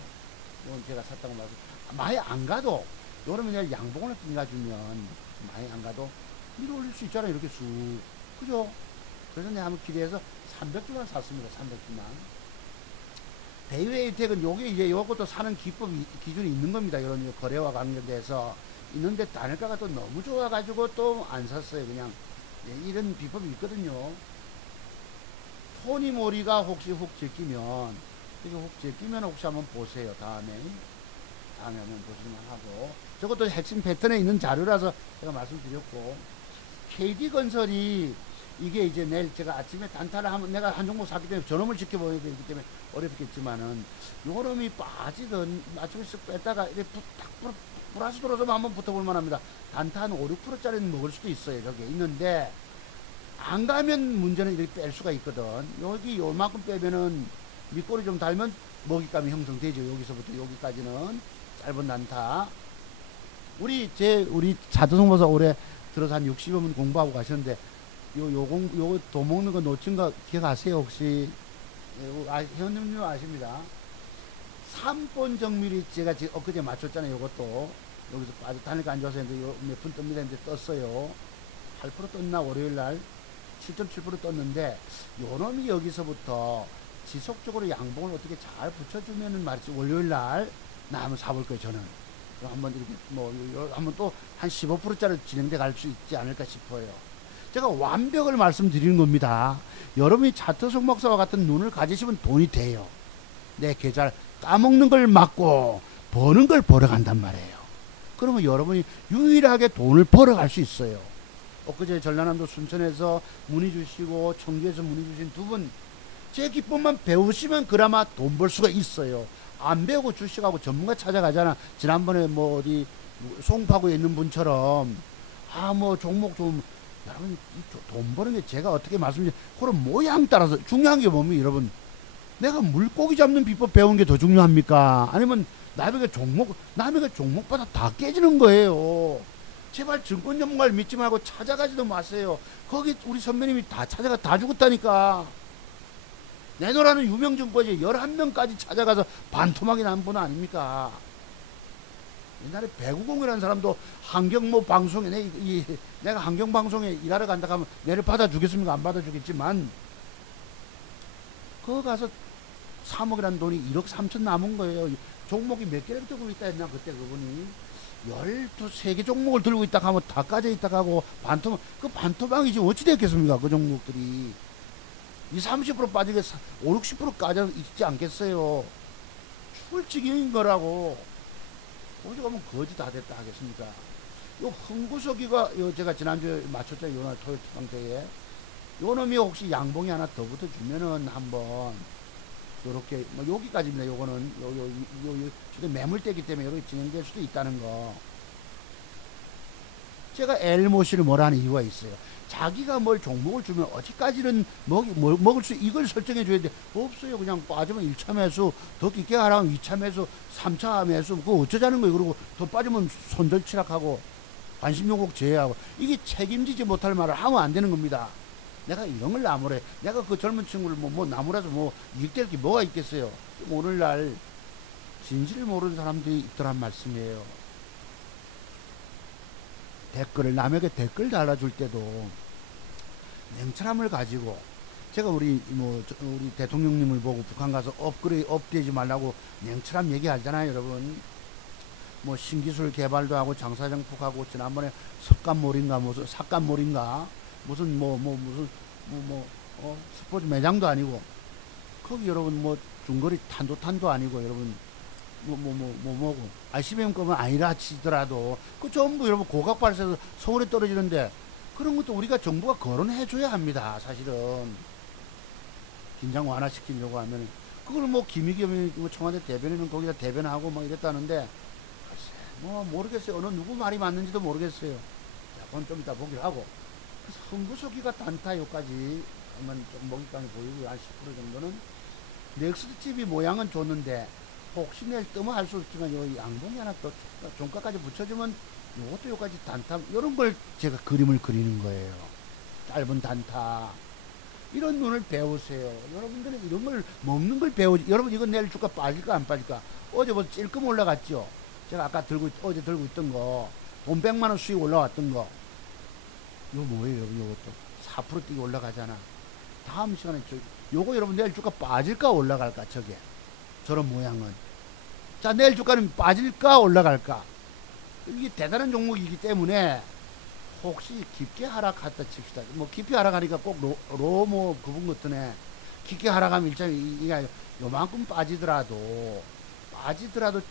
이건 제가 샀다고 말해서 많이 안 가도, 여러분 그냥 양봉을 빙가주면 많이 안 가도 위로 올릴 수 있잖아요. 이렇게 쑥. 그죠? 그래서 내가 한번 기대해서 300주만 샀습니다. 300주만. 데이웨이텍은 요게 이제 요것도 사는 기준이 있는 겁니다. 이런 거래와 관련돼서 있는데 단일가가 또 너무 좋아가지고 또 안 샀어요. 그냥. 이런 비법이 있거든요. 토니모리가 혹시 훅 제끼면, 이게 훅 제끼면 혹시 한번 보세요. 다음에 한번 보시면 하고. 저것도 핵심 패턴에 있는 자료라서 제가 말씀드렸고, KD건설이 이게 이제 내일 제가 아침에 단타를 하면, 내가 한 종목 샀기 때문에 저놈을 지켜보야 되기 때문에 어렵겠지만은, 요놈이 빠지던 아침에 쓱 뺐다가 이렇게 탁 플러스 들어서면 한번 붙어볼 만합니다. 단타 한 5, 6%짜리는 먹을 수도 있어요. 저게 있는데 안 가면 문제는 이렇게 뺄 수가 있거든. 여기 요만큼 빼면은 밑꼬리 좀 달면 먹잇감이 형성되죠. 여기서부터 여기까지는 짧은 단타. 우리 자두성보사 올해 들어서 한 60여 분 공부하고 가셨는데 요거 돈 먹는 거 놓친 거 기억하세요 혹시? 회원님들 아십니다. 3번 정밀이 제가 지금 엊그제 맞췄잖아요. 요것도 여기서 아주 단일가 안 좋아서 했는데 몇 분 뜹니다 했는데 떴어요. 8% 떴나 월요일날 7.7% 떴는데, 요놈이 여기서부터 지속적으로 양봉을 어떻게 잘 붙여주면은 말이지 월요일날 나 한번 사볼 거예요. 저는 한번 이렇게 뭐 한번 또 한 15%짜리 진행돼 갈 수 있지 않을까 싶어요. 제가 완벽을 말씀드리는 겁니다. 여러분이 차트 손목사와 같은 눈을 가지시면 돈이 돼요. 내 계좌를 까먹는 걸 막고 버는 걸 벌어간단 말이에요. 그러면 여러분이 유일하게 돈을 벌어갈 수 있어요. 엊그제 전라남도 순천에서 문의 주시고 청주에서 문의 주신 두 분, 제 기법만 배우시면 그나마 돈 벌 수가 있어요. 안 배우고 주식하고 전문가 찾아가잖아. 지난번에 뭐 어디 송파구에 있는 분처럼 뭐 종목 좀, 여러분 돈 버는 게 제가 어떻게 말씀드려, 그런 모양 따라서 중요한 게 뭡니까 여러분? 내가 물고기 잡는 비법 배우는 게 더 중요합니까? 아니면 남에게 종목마다 다 깨지는 거예요. 제발 증권 전문가를 믿지 말고 찾아가지도 마세요. 거기 우리 선배님이 다 찾아가 다 죽었다니까. 내노라는 유명 증권이 11명까지 찾아가서 반토막이 난 분 아닙니까? 옛날에 배구공이라는 사람도 환경모 방송에 내가 환경방송에 일하러 간다 하면 내를 받아주겠습니까? 안 받아주겠지만 그거 가서 3억이라는 돈이 1억 3천 남은 거예요. 종목이 몇 개를 뜨고 있다 했나 그때 그분이. 12개 종목을 들고 있다 하면 다 까져 있다 하고 반토막, 그 반토막이 지금 어찌 됐겠습니까? 그 종목들이. 30% 빠지게 5, 60% 까져 있지 않겠어요? 죽을 지경인 거라고. 어디 가면 거지 다 됐다 하겠습니까? 요 흥구석이가, 요 제가 지난주에 맞췄잖아요. 요날 토요일 특강대에. 요 놈이 혹시 양봉이 하나 더 붙어주면은 한번, 요렇게, 뭐 여기까지입니다. 요거는, 지금 매물대기 때문에 여기 진행될 수도 있다는 거. 제가 엘모씨를 뭐라 하는 이유가 있어요. 자기가 뭘 종목을 주면 어디까지는 먹을 수, 이걸 설정해 줘야 돼. 없어요. 그냥 빠지면 1차 매수, 더 깊게 하라면 2차 매수, 3차 매수, 그거 어쩌자는 거예요. 그리고 더 빠지면 손절치락하고, 관심요곡 제외하고, 이게 책임지지 못할 말을 하면 안 되는 겁니다. 내가 이런 걸 나무래. 내가 그 젊은 친구를 나무라서 이익될 게 뭐가 있겠어요. 오늘날 진실을 모르는 사람들이 있더란 말씀이에요. 댓글을, 남에게 댓글 달아줄 때도 냉철함을 가지고, 제가 우리 대통령님을 보고 북한 가서 업되지 말라고 냉철함 얘기하잖아요, 여러분. 신기술 개발도 하고 장사정폭하고, 지난번에 석간몰인가 무슨 삭간몰인가 무슨 스포츠 매장도 아니고, 거기 여러분 중거리 탄도탄도 아니고, 여러분 뭐고 ICBM 거면 아니라 치더라도 그 전부 여러분 고각발사에서 서울에 떨어지는데, 그런 것도 우리가 정부가 거론해 줘야 합니다. 사실은 긴장 완화시키려고 하면 그걸 김의겸이 청와대 대변인은 거기다 대변하고 이랬다는데, 모르겠어요. 어느 누구 말이 맞는지도 모르겠어요. 자, 그건 좀 이따 보기로 하고. 그래서 흥구소기가 단타요까지 한번 좀 먹잇감이 보이고, 한 10% 정도는 넥스트집이 모양은 좋는데, 혹시 내일 뜨면 할 수 없지만 요 양봉이 하나 또 종가까지 붙여주면 요것도 요까지 단타, 요런 걸 제가 그림을 그리는 거예요. 짧은 단타. 이런 눈을 배우세요. 여러분들은 이런 걸 먹는 걸 배우지. 여러분 이거 내일 주가 빠질까 안 빠질까? 어제 찔끔 올라갔죠. 제가 아까 어제 들고 있던 거, 돈 100만원 수익 올라왔던 거. 이거 뭐예요, 요것도? 4% 뛰기 올라가잖아. 다음 시간에 요거 여러분 내일 주가 빠질까 올라갈까, 저게. 저런 모양은. 자, 내일 주가는 빠질까 올라갈까? 이게 대단한 종목이기 때문에, 혹시 깊게 하락했다 칩시다. 깊이 하락하니까 꼭 로모 그분 같으네. 깊게 하락하면 이게 요만큼 빠지더라도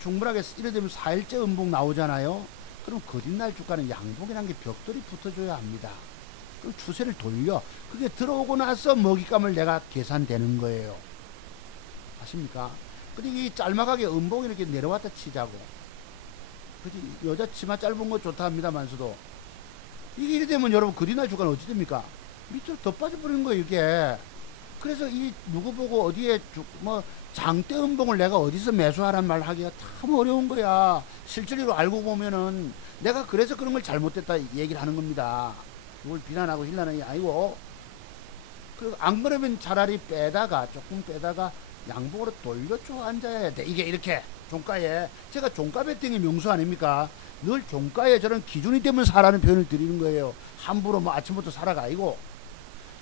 충분하게, 이래 되면 4일째 음봉 나오잖아요. 그럼 거짓날 주가는 양봉이라는 게 벽돌이 붙어줘야 합니다. 그럼 추세를 돌려. 그게 들어오고 나서 먹잇감을 내가 계산되는 거예요. 아십니까? 근데 이 짤막하게 음봉이 이렇게 내려왔다 치자고. 그치? 여자 치마 짧은 거 좋다 합니다만서도, 이게 이래 되면 여러분 거짓날 주가는 어찌 됩니까? 밑으로 더 빠져버리는 거예요, 이게. 그래서 이 누구 보고 어디에 장대 음봉을 내가 어디서 매수하란 말 하기가 참 어려운 거야. 실제로 알고 보면은 내가 그래서 그런 걸 잘못됐다 얘기를 하는 겁니다. 그걸 비난하고 힐난하는 게 아니고. 그리고 안 그러면 차라리 조금 빼다가 양봉으로 돌려줘 앉아야 돼. 이게 이렇게 종가에, 제가 종가 베팅의 명수 아닙니까? 늘 종가에 저런 기준이 되면 사라는 표현을 드리는 거예요. 함부로 아침부터 사라가 아니고,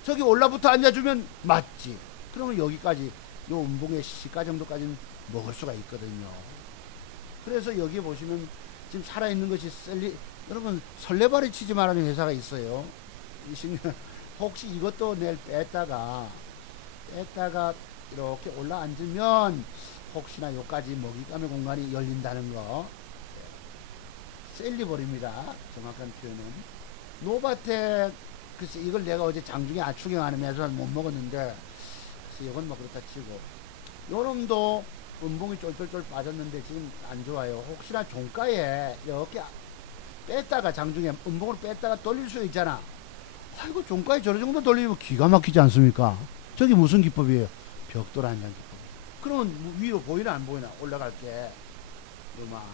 저기 올라부터 앉아주면 맞지. 그러면 여기까지 요 음봉의 시가 정도까지는 먹을 수가 있거든요. 그래서 여기 보시면 지금 살아있는 것이 여러분 설레발이 치지 말라는 회사가 있어요. 혹시 이것도 내일 뺐다가 이렇게 올라앉으면 혹시나 여기까지 먹잇감의 공간이 열린다는 거. 셀리버립니다. 정확한 표현은. 노바텍, 글쎄 이걸 내가 어제 장중에 추경하는 매수한 못 먹었는데, 그래서 이건 그렇다 치고, 요놈도 음봉이 쫄쫄쫄 빠졌는데 지금 안 좋아요. 혹시나 종가에 이렇게 뺐다가, 장중에 음봉을 뺐다가 돌릴 수 있잖아. 아이고, 종가에 저런 정도 돌리면 기가 막히지 않습니까? 저게 무슨 기법이에요? 벽돌 한 장 기법. 그러면 위로 보이나 안 보이나? 올라갈 게 요만큼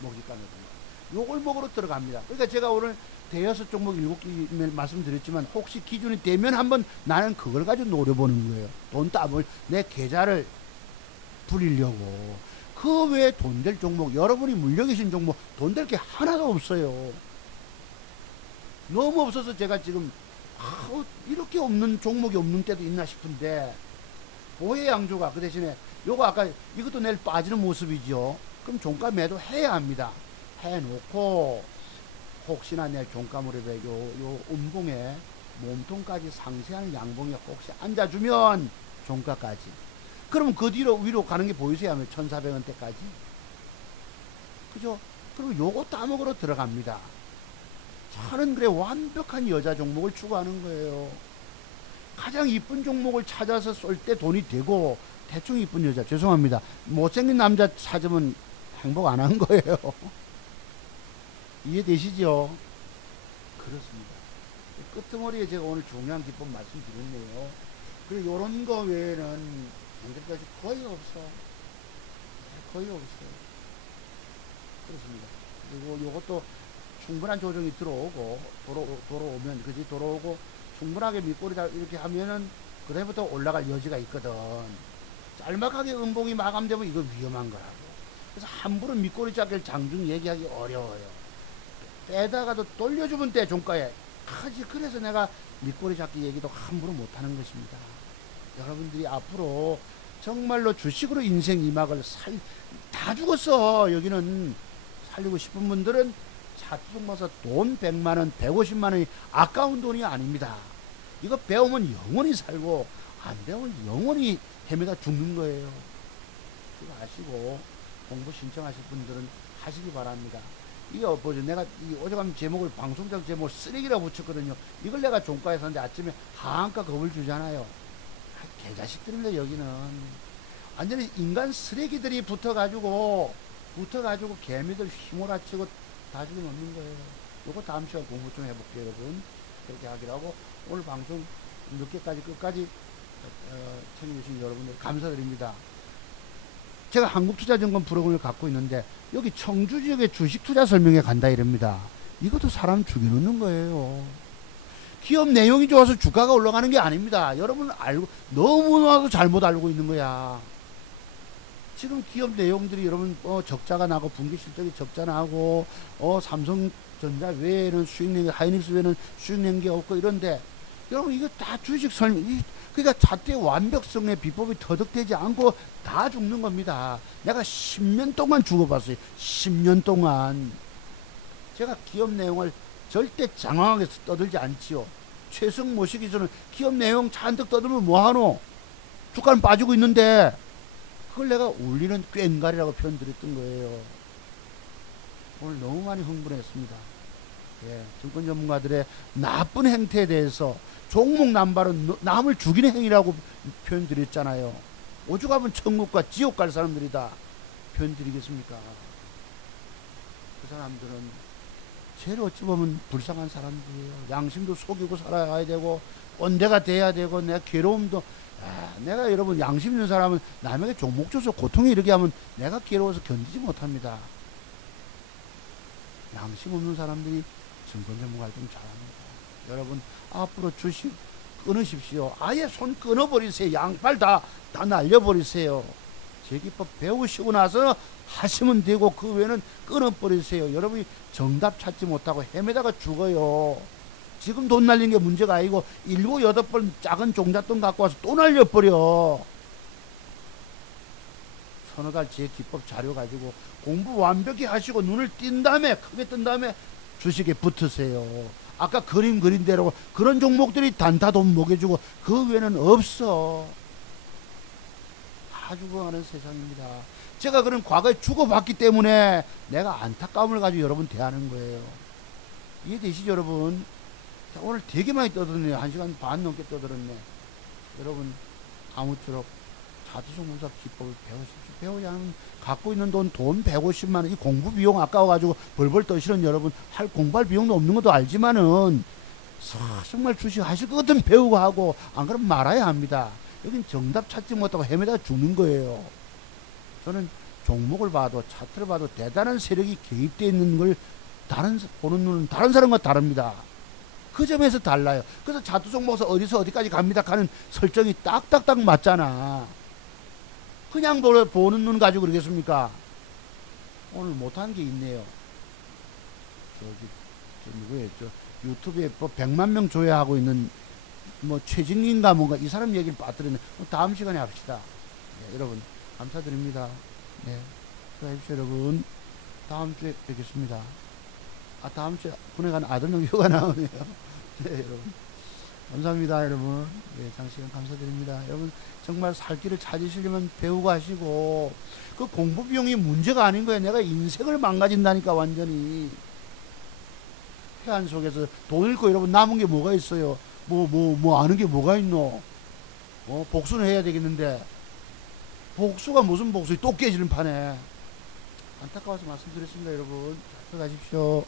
먹잇감이 보여. 요걸 먹으러 들어갑니다. 그러니까 제가 오늘 대여섯 종목 7개 말씀드렸지만, 혹시 기준이 되면 한번 나는 그걸 가지고 노려보는 거예요. 돈 따볼 내 계좌를 부리려고. 그 외에 돈 될 종목, 여러분이 물려 계신 종목 돈 될 게 하나도 없어요. 너무 없어서 제가 지금 이렇게 없는 종목이 없는 때도 있나 싶은데, 보혜 양조가 그 대신에 요거 아까 이것도 내일 빠지는 모습이죠. 그럼 종가 매도 해야 합니다. 해놓고 혹시나 내 종가물에 요 음봉에 몸통까지 상세한 양봉에 혹시 앉아주면 종가까지. 그러면 그 뒤로 위로 가는 게 보이세요? 1,400원대까지. 그죠? 그리고 요거 따먹으러 들어갑니다. 저는 그래 완벽한 여자 종목을 추구하는 거예요. 가장 이쁜 종목을 찾아서 쏠 때 돈이 되고, 대충 이쁜 여자, 죄송합니다, 못생긴 남자 찾으면 행복 안 한 거예요. 이해되시죠? 그렇습니다. 끄트머리에 제가 오늘 중요한 기법 말씀드렸네요. 그리고 요런 거 외에는 현재까지 거의 없어. 거의 없어요. 그렇습니다. 그리고 요것도 충분한 조정이 들어오고, 돌아오면, 그지? 돌아오고, 충분하게 밑꼬리다 이렇게 하면은, 그다음부터 올라갈 여지가 있거든. 짤막하게 음봉이 마감되면 이거 위험한 거라고. 그래서 함부로 밑꼬리 잡기를 장중 얘기하기 어려워요. 빼다가도 돌려주면 돼, 종가에. 하지. 그래서 내가 밑꼬리 잡기 얘기도 함부로 못하는 것입니다. 여러분들이 앞으로 정말로 주식으로 인생 2막을 다 죽었어. 여기는 살리고 싶은 분들은 차트중 봐서 돈 100만원, 150만원이 아까운 돈이 아닙니다. 이거 배우면 영원히 살고, 안 배우면 영원히 헤매다 죽는 거예요. 그거 아시고 공부 신청하실 분들은 하시기 바랍니다. 이거 보죠. 내가 이 오죽하면 제목을, 방송적 제목을 쓰레기라고 붙였거든요. 이걸 내가 종가에 샀는데 아침에 하한가 겁을 주잖아요. 개자식들입니다. 여기는 완전히 인간 쓰레기들이 붙어가지고 개미들 휘몰아치고 다 죽여놓는 거예요. 요거 다음 시간 공부 좀 해볼게요, 여러분. 그렇게 하기로 하고, 오늘 방송 늦게까지 끝까지 청해주신 여러분들 감사드립니다. 제가 한국투자증권 프로그램을 갖고 있는데, 여기 청주 지역의 주식 투자 설명회 간다 이럽니다. 이것도 사람 죽여놓는 거예요. 기업 내용이 좋아서 주가가 올라가는 게 아닙니다. 여러분 알고, 너무나도 잘못 알고 있는 거야. 지금 기업 내용들이 여러분 적자가 나고, 분기 실적이 적자 나고, 삼성전자 외에는 수익 낸 게, 하이닉스 외에는 수익 낸 게 없고 이런데, 여러분 이거 다 주식 설명, 그러니까 잣대의 완벽성의 비법이 터득되지 않고 다 죽는 겁니다. 내가 10년 동안 죽어봤어요. 10년 동안. 제가 기업 내용을 절대 장황하게 떠들지 않지요. 최승 모시기서는 기업 내용 잔뜩 떠들면 뭐하노? 주가는 빠지고 있는데, 그걸 내가 울리는 꽹가리라고 표현드렸던 거예요. 오늘 너무 많이 흥분했습니다. 예, 증권 전문가들의 나쁜 행태에 대해서, 종목 남발은 남을 죽이는 행위라고 표현드렸잖아요. 오죽하면 천국과 지옥 갈 사람들이다 표현드리겠습니까? 그 사람들은 제일 어찌 보면 불쌍한 사람들이에요. 양심도 속이고 살아야 되고, 꼰대가 돼야 되고, 내가 괴로움도, 내가 여러분 양심 있는 사람은 남에게 종목 줘서 고통이 이렇게 하면 내가 괴로워서 견디지 못합니다. 양심 없는 사람들이 증권 전문가 좀 잘합니다. 여러분 앞으로 주식 끊으십시오. 아예 손 끊어버리세요. 양팔 다 날려버리세요. 제 기법 배우시고 나서 하시면 되고, 그 외에는 끊어버리세요. 여러분이 정답 찾지 못하고 헤매다가 죽어요. 지금 돈 날린 게 문제가 아니고 7, 8번 작은 종잣돈 갖고 와서 또 날려버려. 서너 달 제 기법 자료 가지고 공부 완벽히 하시고 눈을 띈 다음에, 크게 뜬 다음에 주식에 붙으세요. 아까 그림 그린 대로 그런 종목들이 단타 돈 먹여주고, 그 외에는 없어. 다 죽어가는 세상입니다. 제가 그런 과거에 죽어봤기 때문에 내가 안타까움을 가지고 여러분 대하는 거예요. 이해되시죠, 여러분? 자, 오늘 되게 많이 떠들었네요. 1시간 반 넘게 떠들었네. 여러분 아무쪼록 자투성문사 기법을 배우십시오. 배우지 않으면 갖고 있는 돈 150만원, 이 공부 비용 아까워가지고 벌벌 떠시는 여러분, 할 공부할 비용도 없는 것도 알지만은 정말 주식 하실 것 같으면 배우고 하고, 안 그러면 말아야 합니다. 여긴 정답 찾지 못하고 헤매다 죽는 거예요. 저는 종목을 봐도, 차트를 봐도 대단한 세력이 개입되어 있는 걸 보는 눈은 다른 사람과 다릅니다. 그 점에서 달라요. 그래서 차트 종목에서 어디서 어디까지 갑니다 하는 설정이 딱딱딱 맞잖아. 그냥 보는 눈 가지고 그러겠습니까? 오늘 못한 게 있네요. 누구예요? 유튜브에 뭐 100만 명 조회하고 있는 최진기인가 뭔가, 이 사람 얘기를 빠뜨리네. 다음 시간에 합시다. 네, 여러분 감사드립니다. 네, 수고하십시오, 여러분. 다음 주에 뵙겠습니다. 다음 주에 군에 간 아들용 휴가 나오네요. 네, 여러분. 감사합니다, 여러분. 네, 장시간 감사드립니다. 여러분, 정말 살 길을 찾으시려면 배우고 하시고, 그 공부 비용이 문제가 아닌 거예요. 내가 인생을 망가진다니까, 완전히. 해안 속에서 돈 잃고 여러분 남은 게 뭐가 있어요? 아는 게 뭐가 있노? 복수는 해야 되겠는데, 복수가 무슨 복수? 또 깨지는 판에. 안타까워서 말씀드렸습니다, 여러분. 잘 들어가십시오.